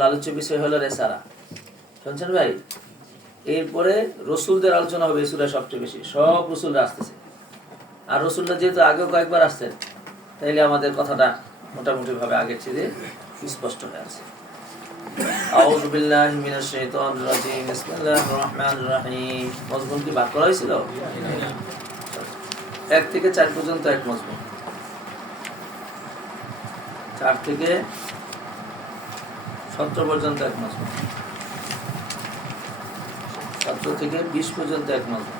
আলোচ্য বিষয় হলো রেসালা। শুনছেন ভাই? এরপরে রসুলদের আলোচনা হবে। সূরা সবচেয়ে বেশি সব রসুলরা আসতেছে, আর রসুলরা যেহেতু আগেও কয়েকবার আসছেন, তাইলে আমাদের কথাটা মোটামুটি ভাবে আগের চেয়ে স্পষ্ট হয়ে আছে। আউযু বিল্লাহি মিনাশ শাইতানির রাজিম। বিসমিল্লাহির রহমানির রহিম। মজমুন কি বাদ করা হয়েছিল? 1 থেকে 4 পর্যন্ত এক মজমুন, 4 থেকে 17 পর্যন্ত এক মজমুন, 17 থেকে 20 পর্যন্ত এক মজমুন,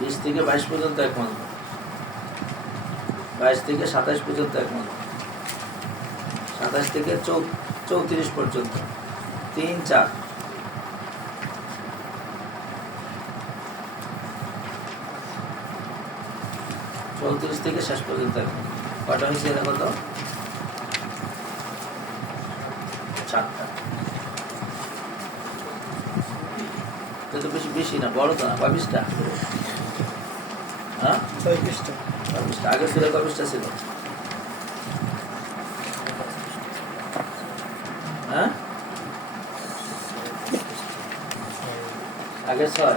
20 থেকে 22 পর্যন্ত এক মজমুন, 22 থেকে 27 পর্যন্ত এক মজমুন, 27 থেকে 34 পর্যন্ত 3, 4, 34 থেকে শেষ পর্যন্ত এক মজমুন। কয়টা হয়েছে দেখো তো? 4টা। এটা তো বেশি না, বড় তো না। 20টা? হ্যাঁ, 20টা। আগে ছিল 20টা ছিল? হ্যাঁ, আগে 6।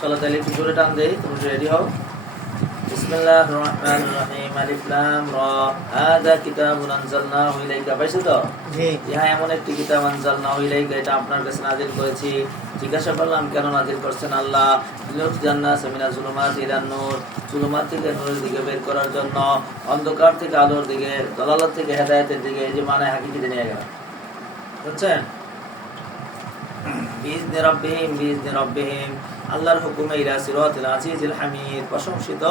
চলো তাহলে একটু জোরে টান দেই, তুমি রেডি হও। বিসমিল্লাহির রহমানির রহিম। আলিফ লাম রা। হাযা কিতাবুন আনজালনাহু ইলাইকা। পাইছো তো? জি। ইহা এমন একটি কিতাব, আনজালনাহু ইলাইকা, এটা আপনার কাছে নাযিল করেছি। জিজ্ঞাসা করলাম কেন নাযিল করছেন আল্লাহ? লিতুখরিজান্নাসা মিনাজ যুলুমাতি ইলান নূর, যুলুমাত থেকে নূরের দিকে বের করার জন্য, অন্ধকার থেকে আলোর দিকে, দালালাত থেকে হেদায়েতের দিকে। এই যে মানে হাকিকিতে নিয়ে গেল, বুঝছেন? বিইজনি রাব্বিহিম, আল্লাহর হুকুমে, ইলা সিরাতিল আজিজিল হামিদ, প্রশংসিত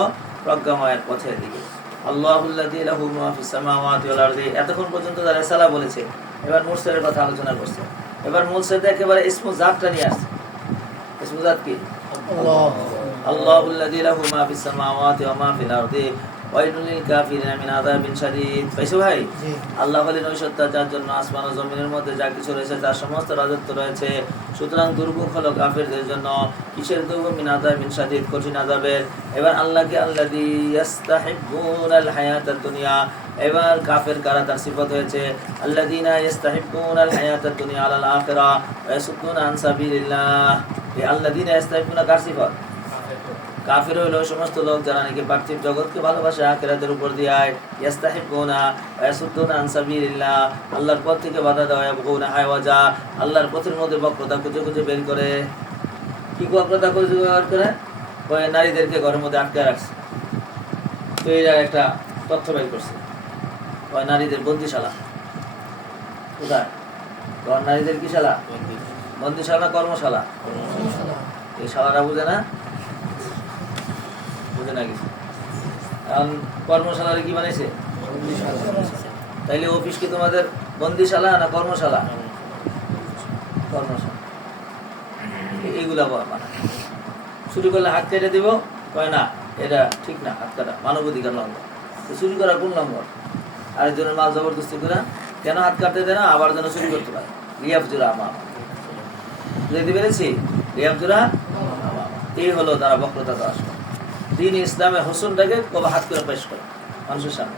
প্রজ্ঞাময়ের পথের দিকে। আল্লাহুল্লাযী লাহু মা ফিস সামাওয়াতি ওয়াল আরদি। এতক্ষণ পর্যন্ত তারা রিসালা বলেছে, এবার মুরসালের কথা আলোচনা করছে। এবার মুরসালে একেবারে ইসমু জাতটা নিয়ে আসছে। ইসমু জাত কি? আল্লাহ। আল্লাহুল্লাযী লাহু মা ফিস সামাওয়াতি ওয়া মা ফিল আরদি ওয়াইলুল লিল কাফিরিনা মিন আযাবিন শাদীদ। পাইছো ভাই? জি। আল্লাহ হলেন ওই সত্তা যার জন্য আসমান ও জমিনের মধ্যে যা কিছু রয়েছে তার সমস্ত রাজত্ব রয়েছে। সুতরাং দুর্ভোগ হলো কাফেরদের জন্য। কিসের দুর্ভোগ? মিন আযাবিন শাদীদ, কঠিন আযাবের। এবার আল্লাহকে আল্লাযী ইস্তাহিব্বুনাল হায়াতাদ দুনিয়া। এবার কাফের কারা, তার সিফত হয়েছে আল্লাযীনা ইস্তাহিব্বুনাল হায়াতাদ দুনিয়া আলাল আখিরাহ ওয়া ইয়াসুদ্দুনা আন সাবিলিল্লাহ। এই আল্লাযীনা ইস্তাহিব্বুনা কার সিফত? কাফের হলো সমস্ত লোক যারা নাকি পার্থিব জগৎকে ভালোবাসে, আখিরাতের উপর দিয়ে ইয়াস্তাহিবুনা ওয়া ইয়াসুদ্দুনা আন সাবিলিল্লাহ, আল্লাহর পথ থেকে বাধা দেওয়া, ইয়াবগুনা হাওয়াজা, আল্লাহর পথের মধ্যে বক্রতা খুঁজে খুঁজে বের করে। কি বক্রতা খুঁজে বের করে? ওই নারীদেরকে ঘরের মধ্যে আটকে রাখছে। তো এরা একটা তথ্য বের করছে, ওই নারীদের বন্দিশালা কোথায়? নারীদের কি শালা? বন্দিশালা, কর্মশালা। এই শালারা বুঝে না, বুঝে না কিছু। এখন কর্মশালার কি বানাইছে? তাইলে অফিস কি তোমাদের বন্দিশালা না কর্মশালা? কর্মশালা। এইগুলা বানায়। চুরি করলে হাত কেটে দিব, কয় না এটা ঠিক না, হাত কাটা মানবাধিকার লঙ্ঘন। চুরি করার কোন লঙ্ঘন? আরেকজনের মাল জবরদস্তি করে কেন হাত কাটতে দেয় না? আবার যেন চুরি করতে পারে। রিয়াফ জোড়া আমা বুঝতে পেরেছি? রিয়াফ জোড়া এই হলো তারা বক্রতা দেওয়া। দিন ইসলামের হোসেনটাকে কবে হাত করে পেশ করে মানুষের সামনে,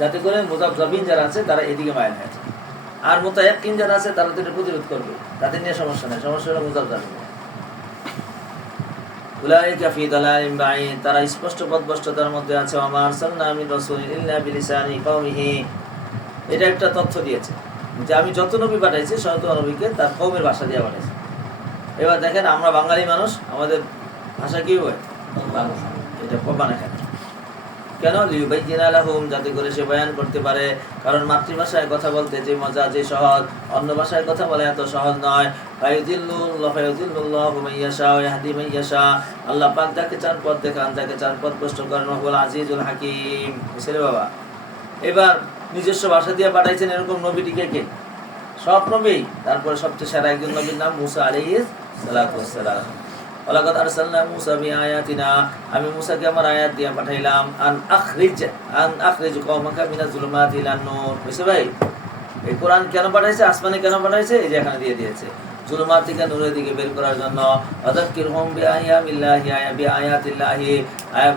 যাতে করে মুজাবজাবিন যারা আছে তারা এদিকে মায়ের হয়েছে, আর মুতায়াক্কিন যারা আছে তারা তো এটা প্রতিরোধ করবে। তাদের নিয়ে সমস্যা নেই, সমস্যা হলো মুজাবজাবিন। উলাইকা ফি দালালিন বাঈদ, তারা স্পষ্ট পথভ্রষ্টতার মধ্যে আছে। ওয়া মা আরসালনা মিন রাসূলিন ইল্লা বিলিসানি কওমিহি, এটা একটা তথ্য দিয়েছে যে আমি যত নবী পাঠাইছি শত নবীকে তার কওমের ভাষা দিয়ে পাঠাইছি। এবার দেখেন আমরা বাঙালি মানুষ, আমাদের ভাষা কি হয়? এটা প্রমাণ কেন? লিউবাইয়িনা লাহুম, যাতে করে সে বয়ান করতে পারে। কারণ মাতৃভাষায় কথা বলতে যে মজা, যে সহজ, অন্য ভাষায় কথা বলে এত সহজ নয়। ফায়ুযিল্লুল্লাহু মান ইয়াশা ওয়া ইয়াহদি মান ইয়াশা, আল্লাহ পাক যাকে চান পথ দেখান, যাকে চান পথ ভ্রষ্ট করেন। ওয়া আজিজুল হাকিম। বুঝলে বাবা? এবার নিজস্ব ভাষা দিয়ে পাঠাইছেন এরকম নবীটিকে কে? সব নবী। তারপরে সবচেয়ে সেরা একজন নবীর নাম মুসা আলাইহিস সালাতু ওয়াস সালাম। ওয়ালাকাদ আরসালনা মুসা বিআয়াতিনা, আমি মুসাকে আমার আয়াত দিয়ে পাঠাইলাম। আন আখরিজ কওমাকা মিনাজ যুলুমাতি ইলান নূর। বুঝছো ভাই? এই কোরআন কেন পাঠাইছে? আসমানে কেন পাঠাইছে? এই যে এখানে দিয়ে দিয়েছে, যুলুমাত থেকে নূরের দিকে বের করার জন্য। আযাক্কিরহুম বিআয়াতিল্লাহি,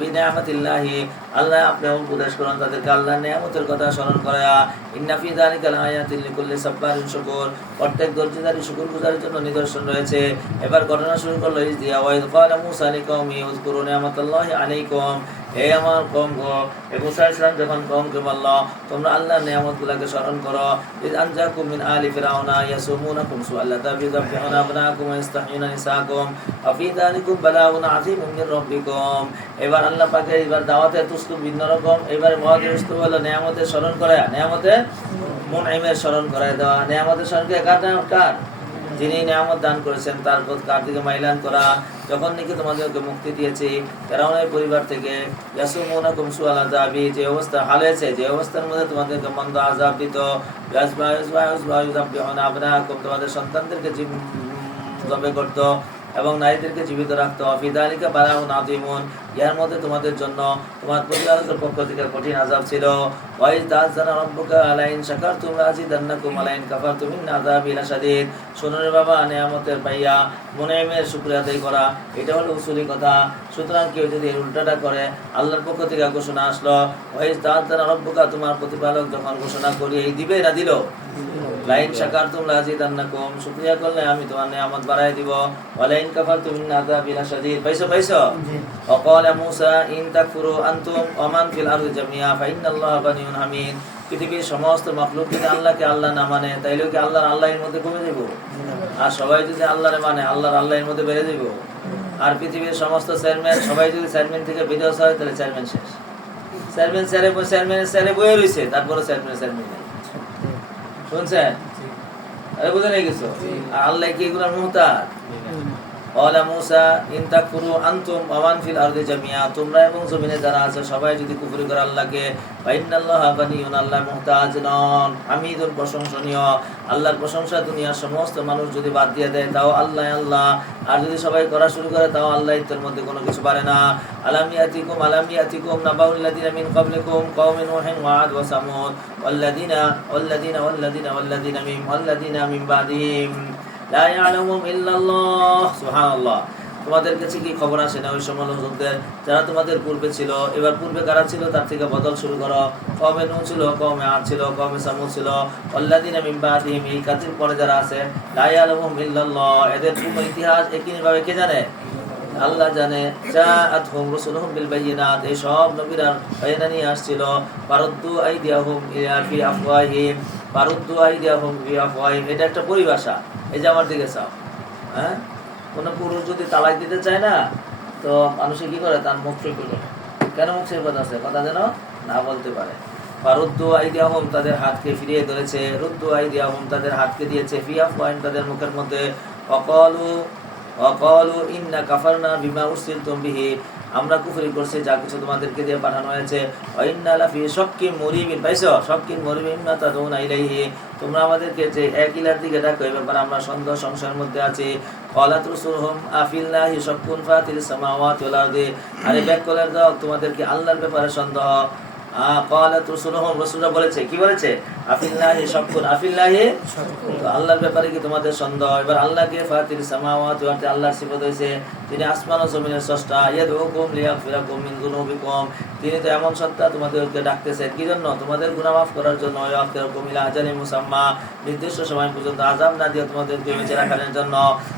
বিনিয়ামাতিল্লাহি, আল্লাহ আপনি উপদেশ করুন তাদেরকে আল্লাহর নিয়ামতের কথা স্মরণ করা। ইন্না ফি যালিকা লাআয়াতিন লিকুল্লি সাব্বারিন শুকুর, প্রত্যেক ধৈর্যধারী শুকরগুজারের জন্য নিদর্শন রয়েছে। এবার ঘটনা শুরু করলো ইজ দিয়া ওয়াইদ ক্বালা মূসা লিকাওমি উযকুরু নিয়ামাতাল্লাহি আলাইকুম, হে আমার কওম গো, মুসা আলাইহিস সালাম যখন কওমকে বলল তোমরা আল্লাহর নিয়ামতগুলোকে স্মরণ করো। ইজ আনজাকুম মিন আলি ফিরআউনা ইয়াসুমুনাকুম সুআল আযাবি যাবহুনা আবনাকুম ওয়া ইস্তাহয়ুনা নিসাকুম ওয়া ফি যালিকুম বালাউন আযীমুম মির রাব্বিকুম। এবার আল্লাহ পাকের এবার দাওয়াতের তুসলুব ভিন্ন রকম। এবারে মহাদিষ্ট হলো নিয়ামতের স্মরণ করা, নিয়ামতের মুনঈমের স্মরণ করায় দেওয়া। নিয়ামতের স্মরণ করে কার? যিনি নিয়ামত দান করেছেন তার কার দিকে মাইলান করা। যখন নাকি তোমাদেরকে মুক্তি দিয়েছি ফিরআউনের পরিবার থেকে, ইয়াসুমুনাকুম সুআল আযাবি, যে অবস্থা হাল হয়েছে, যে অবস্থার মধ্যে তোমাদেরকে মন্দ আযাব দিত, ইয়াসবাহুনা আবনাকুম, তোমাদের সন্তানদেরকে জবে করত এবং নারীদেরকে জীবিত রাখতো। ফি যালিকা বালাউন আযীমুন, এর মধ্যে তোমাদের জন্য তোমার প্রতিপালকের পক্ষ থেকে কঠিন আযাব ছিল। ওয়াইজ তাযানা রাব্বুকা আলাইন শাকারতুম লাযিদান্নাকুম আলাইন কাফারতুম ইন আযাবি লাশাদীদ। শুনুন রে বাবা, নিয়ামতের পাইয়া মুনঈমের শুকরিয়া আদায় করা, এটা হলো উসুলি কথা। সুতরাং কেউ যদি এর উল্টাটা করে, আল্লাহর পক্ষ থেকে ঘোষণা আসলো ওয়াইজ তাযানা রাব্বুকা, তোমার প্রতিপালক যখন ঘোষণা করিয়ে দিবে না দিল, লাইন শাকারতুম লাযিদান্নাকুম, শুকরিয়া করলে আমি তোমার নিয়ামত বাড়ায় দিব, ওয়ালাইন কাফারতুম ইন আযাবি লাশাদীদ। পাইছো ওয়াকালা মূসা ইন তাকফুরু আনতুম ওয়া মান ফিল আরদি জামিআ ফাইন্নাল্লাহা গানিয়্যুন হামিদ। পৃথিবীর সমস্ত মাখলুক যদি আল্লাহকে আল্লাহ না মানে তাইলে কি আল্লাহর মধ্যে কমে যাব? আর সবাই যদি আল্লাহরে মানে আল্লাহর মধ্যে বেড়ে যাব? আর পৃথিবীর সমস্ত চেয়ারম্যান সবাই যদি চেয়ারম্যান থেকে বিদেশ হয় তাহলে চেয়ারম্যান শেষ। চেয়ারম্যানের চেয়ারে বয়ে রয়েছে, তারপরে চেয়ারম্যান নেই। শুনছেন? বুঝে নিয়ে গেছো? আর আল্লাহ কি এগুলোর মুহতাজ? ওয়ালা মূসা ইন তাকফুরু আনতুম ওয়া মান ফিল আরদি জামিআ, তোমরা এবং জমিনে যারা আছে সবাই যদি কুফরি করে আল্লাহকে, ফাইন্নাল্লাহা গানিয়্যুন, আল্লাহ মুহতাজ নন, হামিদুন, প্রশংসনীয়। আল্লাহর প্রশংসা দুনিয়ার সমস্ত মানুষ যদি বাদ দিয়ে দেয় তাও আল্লাহ, আর যদি সবাই করা শুরু করে তাও আল্লাহ, এর মধ্যে কোনো কিছু পারে না। আলাম ইয়াতিকুম নাবাউল লাযিনা মিন ক্বাবলিকুম কওমি নূহিন ওয়া আদ ওয়া সামুদ ওয়াল্লাযিনা মিন বাদিহিম লা ইয়ালামুহুম ইল্লাল্লাহ। সুবহানাল্লাহ। তোমাদের কাছে কি খবর আসে না ওই সময় লোকদের যারা তোমাদের পূর্বে ছিল? এবার পূর্বে কারা ছিল তার থেকে বদল শুরু করো। কওমে নূহ ছিল, কওমে আদ ছিল, কওমে সামুদ ছিল, ওয়াল্লাযিনা মিন বাদিহিম, এই কাজের পরে যারা আছে, লা ইয়ালামুহুম ইল্লাল্লাহ, এদের পুরো ইতিহাস একইভাবে কে জানে? আল্লাহ জানে। জাআতহুম রাসূলুহুম বিল বায়িনাত, এই সব নবীরা বায়ানা নিয়ে আসছিল। ফারুদ্দু আইদিয়াহুম ফি আফওয়াহিম, এটা একটা পরিভাষা। এই যে আমার দিকে চাও, হ্যাঁ, কোন পুরুষ যদি তালাক দিতে চায় না তো মানুষে কি করে? তার মুখ চেপে করে। কেন মুখ চেপে আছে? কথা যেন না বলতে পারে। ফারুদ্দু আইদিয়াহুম, তাদের হাতকে ফিরিয়ে ধরেছে। রুদ্দু আইদিয়াহুম, তাদের হাতকে দিয়েছে। ফি আফওয়াহিম, তাদের মুখের মধ্যে। ওয়াকালু ইন্না কাফারনা বিমা উরসিলতুম বিহি, আমরা কুফরি করছি যা কিছু তোমাদেরকে দিয়ে পাঠানো হয়েছে। ওয়া ইন্না লাফি শাক্কিন মুরিবিন, পাইছো? শাক্কিন মুরিবিন মা তাদউনা ইলাইহি, তোমরা আমাদেরকে যে এক ইলার দিকে ডাকো এই ব্যাপারে আমরা সন্দেহ সংশয়ের মধ্যে আছি। ক্বালাত রাসূলুহুম আফিল্লাহি শাক্কুন ফাতিরিস সামাওয়াতি ওয়াল আরদি, আরে ব্যাক করে দাও তোমাদেরকে আল্লাহর ব্যাপারে সন্দেহ। ক্বালাত রাসূলুহুম, রাসূলরা বলেছে, কি বলেছে? আফিল্লাহি শাক্কুন, আফিল্লাহি, তো আল্লাহর ব্যাপারে কি তোমাদের সন্দেহ? এবার আল্লাহকে ফাতিরিস সামাওয়াতি ওয়াল আরদি, আল্লাহর সিফাত হইছে তিনি আসমান ও জমিনের স্রষ্টা। ইয়াদউকুম লিয়াগফিরাকুম মিন যুনুবিকুম, তিনি তো এমন সত্তা তোমাদেরকে ডাকতেছেন কি জন্য? তোমাদের গুনাহ মাফ করার জন্য। ইয়াগফিরাকুম ইলা আজালিন মুসাম্মা, নির্দিষ্ট সময় পর্যন্ত আযাব না দিয়ে তোমাদেরকে বেঁচে রাখার জন্য।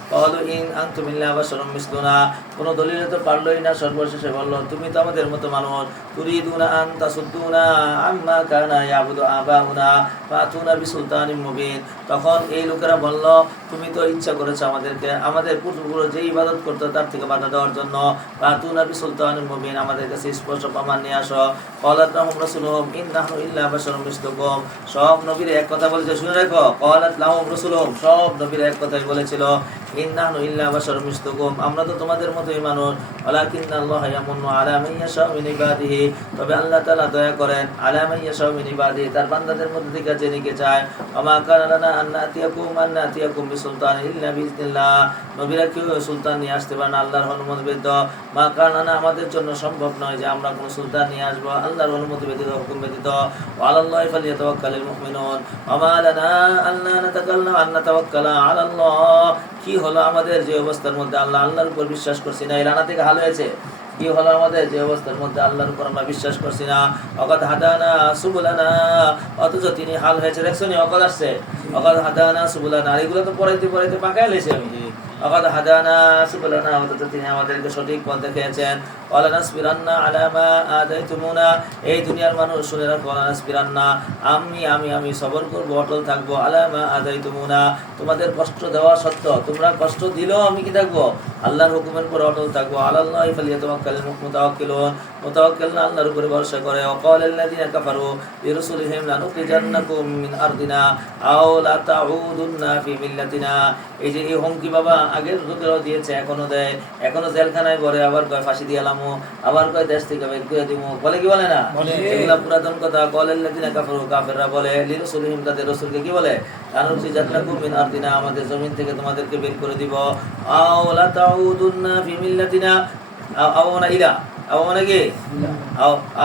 ক্বালু ইন আনতুম ইল্লা বাশারুম মিসলুনা, কোন দলিলে তো পারলই না, সর্বশেষে বলল তুমি তো আমাদের মতো মানুষ। তুরিদুনা আন তাসুদ্দুনা আম্মা কানা ইয়াবুদু আবাউনা ফাতুনা বিসুলতানিম মুবিন, তখন এই লোকেরা বলল তুমি তো ইচ্ছা করেছো আমাদেরকে আমাদের পূর্বপুরুষ যে ইবাদত করতো তার থেকে বাধা দেওয়ার জন্য। ফাতুনা বিসুলতানিম মুবিন, আমাদের কাছে স্পষ্ট প্রমাণ নিয়ে আসো। ক্বালাত লাহুম রাসূলুহুম ইন্নাহু ইল্লা বাশারুম মিসলুকুম, সব নবীর এক কথা বলেছে, শুনে রাখো। ক্বালাত লাহুম রাসূলুহুম, সব নবীর এক কথাই বলেছিল, ইন্নাহু ইল্লা বাশারুম মিসলুকুম, আমরা তো তোমাদের মতোই মানুষ। ওয়ালাকিন্নাল্লাহা ইয়ামুন্নু আলা মান ইয়াশাউ মিন ইবাদিহি, তবে আল্লাহ তাআলা দয়া করেন আলা মান ইয়াশাউ মিন ইবাদিহি, তার বান্দাদের মধ্যে থেকে যে নিকে চায়। ওমা কানা লানা আন নাতিয়াকুম বিসুলতান ইল্লা বিইজনিল্লাহ, নবীরা কেউ সুলতান নিয়ে আসতে পারে না আল্লাহর অনুমতি ব্যতীত। মা কানা লানা, আমাদের জন্য সম্ভব নয় যে আমরা কোনো সুলতান নিয়ে আসবো আল্লাহর অনুমতি ব্যতীত, হুকুম ব্যতীত। ওয়া আলাল্লাহি ফালিয়াতাওয়াক্কালিল মুমিনুন ওমা লানা আল্লা নাতাওয়াক্কালা আলাল্লাহ, কি হলো আমাদের যে অবস্থার মধ্যে আল্লাহর উপর বিশ্বাস করছি না? এই লানা থেকে হাল হয়েছে। কি হলো আমাদের যে অবস্থার মধ্যে আল্লাহর উপর আমরা বিশ্বাস করছি না। অকাদ হাদানা সুবুলানা, অথচ তিনি হাল হয়েছে দেখছো নি, অকাদ আসছে, অকাদ হাদানা সুবুলানা, আর এগুলো তো পড়াইতে পড়াইতে পাকাই লেছি আমি। অকাদ হাদানা সুবুলানা, অথচ তিনি আমাদেরকে সঠিক পথ দেখিয়েছেন। ওয়ালা নাসবিরান্না আলা মা আতাইতুমুনা, এই দুনিয়ার মানুষ শুনে রাখো, ওয়ালা নাসবিরান্না, আমি সবর করব, অটল থাকবো, আলা মা আতাইতুমুনা, তোমাদের কষ্ট দেওয়া সত্ত্বেও, তোমরা কষ্ট দিলেও আমি কি থাকবো, আল্লাহর হুকুমের উপর অটল থাকবো। আলাল্লাহি ফালিয়াতাওয়াক্কালিল মুতাওয়াক্কিলুন, মুতাওয়াক্কিলরা আল্লাহর উপরে ভরসা করে। ওয়াকালাল্লাযিনা কাফারু বিরুসুলিহিম লানুখরিজান্নাকুম মিন আরদিনা আও লা তাউদুন্না ফি মিল্লাতিনা, এই যে এই হুমকি বাবা আগের লোকেরাও দিয়েছে, এখনো দেয়, এখনো জেলখানায় ভরে, আবার কয় ফাঁসি দিয়ে এলামো, আবার কয় দেশ থেকে বের করে দিব, বলে কি বলে না, এগুলা পুরাতন কথা। ওয়াকালাল্লাযিনা কাফারু, কাফেররা বলে, লিরুসুলিহিম, তাদের রাসূলকে কি বলে, লানুখরিজান্নাকুম মিন আরদিনা, আমাদের জমিন থেকে তোমাদেরকে বের করে দিব, আও লা তাউদুন্না ফি মিল্লাতিনা, আও না ইলা, আও মানে কি,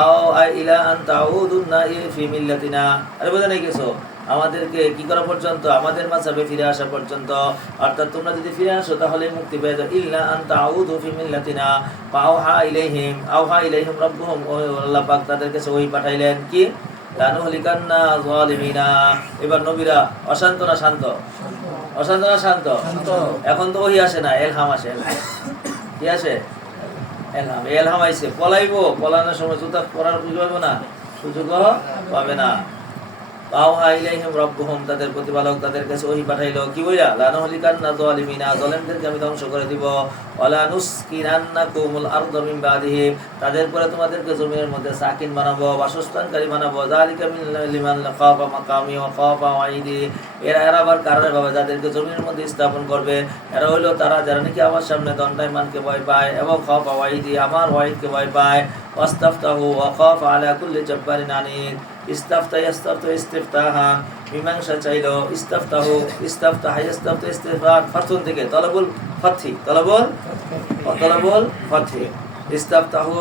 আও ইলা আন তাউদুন্না ফি মিল্লাতিনা, আরে বুঝে নাই কিছু, আমাদেরকে কি করা পর্যন্ত, আমাদের মাযহাবে ফিরে আসা পর্যন্ত, অর্থাৎ তোমরা যদি ফিরে আসো তাহলে মুক্তি পেয়ে যাও। ইল্লা আন তাউদু ফি মিল্লাতিনা ফাআওহা ইলাইহিম রাব্বুহুম, আল্লাহ পাক তাদের কাছে ওহী পাঠাইলেন কি, লানুহলিকান্না যালিমিনা। এবার নবীরা অশান্ত না শান্ত, অশান্ত না শান্ত, এখন তো ওহী আসে না, এলহাম আসে, কি আসে, এলহাম, এলহাম আইছে, পলাইবো, পলানোর সময় জুতা পরার সুযোগ পাবে না, সুযোগও পাবে না। আওহা ইলাইহিম রাব্বুহুম, তাদের প্রতিপালক তাদের কাছে ওহী পাঠাইলো কি বইলা, লানুহলিকান্না যালিমিনা, জালেমদেরকে আমি ধ্বংস করে দিব, ওয়ালা নুসকিনান্নাকুমুল আরদা মিন বাদিহিম, তাদের পরে তোমাদেরকে জমিনের মধ্যে সাকিন বানাবো, বাসস্থানকারী বানাবো। যালিকা লিমান খাফা মাকামি ওয়া খাফা ওয়াইদি, এরা আবার কারণে ভাবে যাদেরকে জমিনের মধ্যে স্থাপন করবে, এরা হইলো তারা যারা নাকি আমার সামনে দণ্ডায়মানকে ভয় পায় এবং খাফা ওয়াইদি, আমার ওয়াইদকে ভয় পায়। ওয়াস্তাফতাহু ওয়া খাফা আলা কুল্লি জাব্বারিন আনিদ, ইস্তাফতা ইয়াস্তাফতু ইস্তিফতাহা, মীমাংসা চাইলো, ইস্তাফতাহু ইস্তাফতাহা ইয়াস্তাফতু ইস্তিফতাহ, ফাতহুন থেকে তলবুল ফাতহি, তলবুল ফাতহি, ইস্তাফতাহু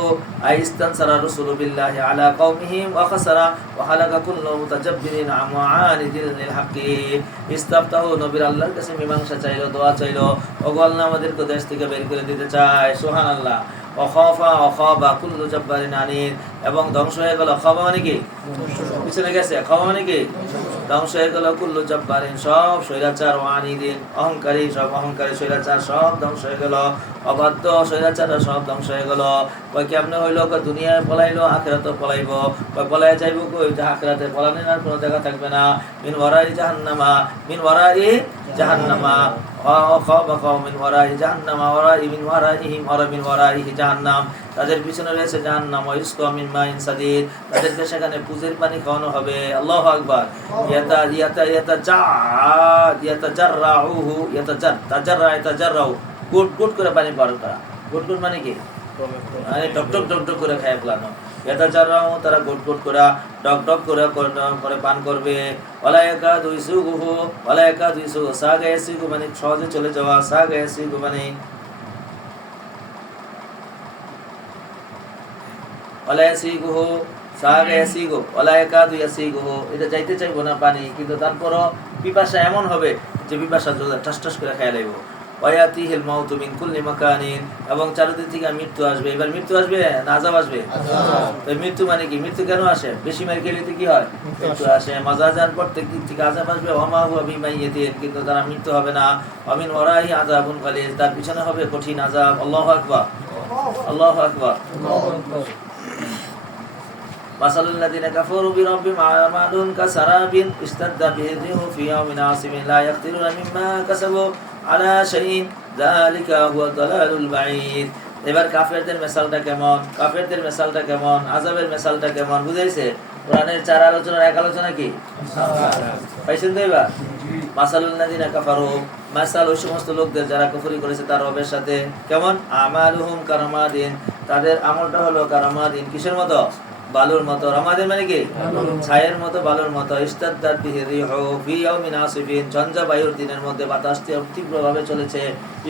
আই ইস্তানসারা রাসূলু বিল্লাহি আলা কওমিহিম ওয়া খাসারা ওয়া হালাকা কুল্লু মুতাজাব্বিরিন আমআনিদিল লিল হাক্কি। ইস্তাফতাহু, নবীর আল্লাহর কাছে মীমাংসা চাইলো, দোয়া চাইলো, ওগো আল্লাহ আমাদেরকে দেশ থেকে বের করে দিতে চায়, সুবহানাল্লাহ। অখাবা কুল্লু জাব্বারিন আনিদ, এবং ধ্বংস হয়ে গেল, খাবা মানে কি, পিছনে গেছে, খাবা মানে কি, ধ্বংস হয়ে গেল, কুল্লু জাব্বারিন, সব স্বৈরাচার, ও আনিদিন, অহংকারী, সব অহংকারী স্বৈরাচার সব ধ্বংস হয়ে গেল, অবাধ্য স্বৈরাচাররা সব ধ্বংস হয়ে গেল। কয় কেমনে হইলো, দুনিয়ায় পলাইলো, আখিরাতেও পলাইবো, কয় পলাই যাইবো কই, আখিরাতে পলানোর আর কোনো জায়গা থাকবে না। মিন ওয়ারাই জাহান্নামা, মিন ওয়ারাই জাহান্নামা, তাদের পিছনে রয়েছে জাহান্নাম, তাদেরকে সেখানে পুজের পানি খাওয়ানো হবে। আল্লাহু আকবার। গুট গুট করে পানি পার করা, গুট গুট মানে কি, মানে টক টক টক টক করে খায় ফেলানো। তারা গুট গুট করে টক টক করে পান করবে। মানে সহজে চলে যাওয়া, মানে এটা যাইতে চাইবো না পানি, কিন্তু তারপরও পিপাসা এমন হবে যে পিপাসা ঠাস ঠাস করে খেয়ে লাগবো। ওয়ায়াতিহিল মাউতু মিন কুল্লি মাকানিন, এবং চারিদিক থেকে মৃত্যু আসবে। এবার মৃত্যু আসবে না আযাব আসবে? তো মৃত্যু মানে কি, মৃত্যু কেন আসে? বেশি মার খেলে কি হয়, মৃত্যু আসে। মাযাজান প্রত্যেক দিক থেকে আযাব আসবে। ওমা হুয়া বিমাইয়িতিন, কিন্তু তারা মৃত্যু হবে না। ওয়ামিন ওয়ারাইহি আযাবুন গালিজ, তার পিছনে হবে কঠিন আযাব। আল্লাহু আকবার, আল্লাহু আকবার। মাসালুল লাযিনা কাফারু বিরাব্বিহিম আমালুন কাসারাবিন ইসতাদ্দা বিহি রিহু ফি ইয়াউমিন আসিমিন লা ইয়াকদিরুনা মিম্মা কাসাবু আলা শাইইন যালিকা হুয়া দালালুল বাঈদ। এবার কাফেরদের মেসালটা কেমন, কাফেরদের মেসালটা কেমন, আযাবের মেসালটা কেমন বুঝাইছে? কোরআনের চার আলোচনার এক আলোচনা কি পাইছেন তো? এবার মাসালুল লাযিনা কাফারু, মাসাল ওই সমস্ত লোকদের যারা কুফরি করেছে তার রবের সাথে, কেমন? আমালুহুম কারামাদিন, তাদের আমলটা হলো কারামাদিন, কিসের মতো? বালুর মতো। রামাদিন মানে কি, ছায়ের মতো, বালুর মতো। ইস্তাদ্দাত বিহি রিহু ফি ইয়াউমিন আসিফিন, ঝঞ্ঝা বায়ুর দিনের মধ্যে বাতাস তীব্রভাবে চলেছে।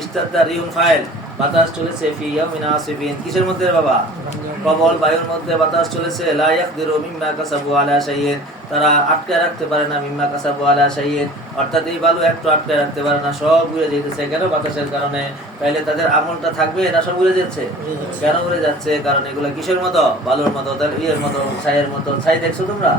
ইস্তাদ্দা রিহুন ফাইল, বাতাস চলেছে ফি ইয়াউমিন আসিফিন, কিসের মধ্যে বাবা? প্রবল বায়ুর মধ্যে বাতাস চলেছে। লা ইয়াকদিরু মিম্মা কাসাবু আলা শাইইন, তারা আটকে রাখতে পারে না মিম্মা কাসাবু আলা শাইইন, অর্থাৎ এই বালু একটু আটকে রাখতে পারে না, সব উড়ে যেতেছে। কেন? বাতাসের কারণে। তাইলে তাদের আমলটা থাকবে না, সব উড়ে যাচ্ছে। কেন উড়ে যাচ্ছে? কারণ এগুলো কিসের মতো? বালুর মতো, তাহলে ইয়ের মতো, ছাইয়ের মতো। ছাই দেখছো তোমরা?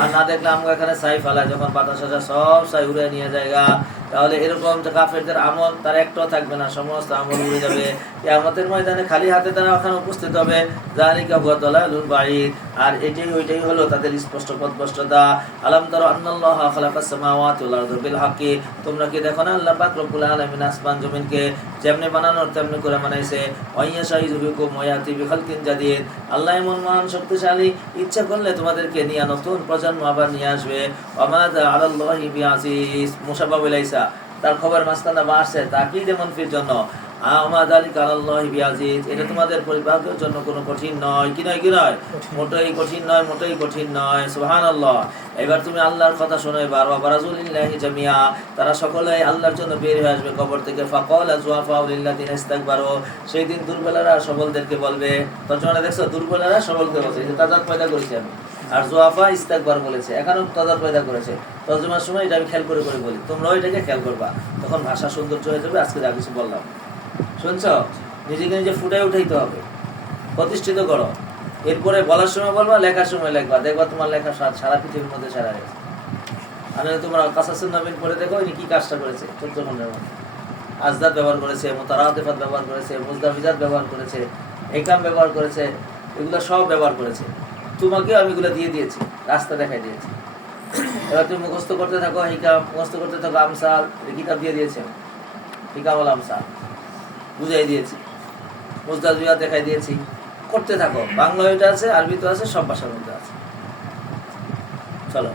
আর না দেখলে আমরা এখানে ছাই ফেলায়, যখন বাতাস আসে সব ছাই উড়ে নিয়ে জায়গা। তাহলে এরকম যে কাফেরদের আমল তার একটাও থাকবে না, সমস্ত আমল উড়ে যাবে। কিয়ামতের ময়দানে খালি হাতে তারা ওখানে উপস্থিত হবে। যালিকা হুয়া দালালুল বাঈদ, আর ওইটাই হলো তাদের স্পষ্ট পথভ্রষ্টতা। আলাম তারা আন্নাল্লাহা খালাকাস সামাওয়াতি ওয়াল আরদা বিল হাক্কি, তোমরা কি দেখো না আল্লাহ পাক রব্বুল আলামিন আসমান জমিনকে যেমনি বানানোর তেমনি করে বানাইছে। ওয়াইয়াশা ইযুবিকুম ওয়া ইয়াতি বিখালকিন জাদীদ, আল্লাহ এমন মহান শক্তিশালী, ইচ্ছা করলে তোমাদেরকে নিয়ে নতুন প্রজন্ম আবার নিয়ে আসবে। ওয়া মা আলাল্লাহি বিআজিজ, মুসা বলেছে তার খবর মাঝখানে আসছে তাকিদ মনফির জন্য, এটা তোমাদের পরিবারের জন্য কোনো কঠিন নয়। কি নয়? কি নয়? মোটেই কঠিন নয়, মোটেই কঠিন নয়। সুবহানাল্লাহ। এবার তুমি আল্লাহর কথা শোনো। এবার ওয়ারাজুলিল্লাহি জামিয়া, তারা সকলেই আল্লাহর জন্য বের হয়ে আসবে কবর থেকে। ফাকালা যুআফাউ লিল্লাযিনা ইস্তাকবারু, সেই দিন দুর্বলেরা সবলদেরকে বলবে। তর্জমাটা দেখছো? দুর্বলেরা সবলকে বলছে, যে তাজাদ পয়দা করেছি আমি। আর জুআফা ইস্তাকবার বলেছে, এখানেও তাজাদ পয়দা করেছে। তর্জমার সময় এটা আমি খেয়াল করে করে বলি, তোমরাও এটাকে খেয়াল করবা, তখন ভাষা সৌন্দর্য হয়ে যাবে। আজকে যা কিছু বললাম শুনছ, নিজেকে নিজে ফুটাই উঠাইতে হবে, প্রতিষ্ঠিত করো। এরপরে বলার সময় বলবা, লেখার সময় লেখবা, দেখবা তোমার লেখা সারা পৃথিবীর মধ্যে সারা গেছে। আমি তোমার কাসাসুন নবীন পড়ে দেখো ইনি কি কাজটা করেছে। 14 খণ্ডের মধ্যে আজদাদ ব্যবহার করেছে, মুতারাদিফাত ব্যবহার করেছে, মুজদাফিজাত ব্যবহার করেছে, একাম ব্যবহার করেছে, এগুলো সব ব্যবহার করেছে। তোমাকেও আমি এগুলো দিয়ে দিয়েছি, রাস্তা দেখাই দিয়েছি। এবার তুমি মুখস্থ করতে থাকো, হিকাম মুখস্থ করতে থাকো, আমসাল কিতাব দিয়ে দিয়েছে, হিকামুল আমসাল বুঝাই দিয়েছি, মুজদাফিজাত দেখাই দিয়েছি। করতে থাকো, বাংলা এটা আছে, আরবি তো আছে, সব ভাষার মধ্যে আছে। চলো,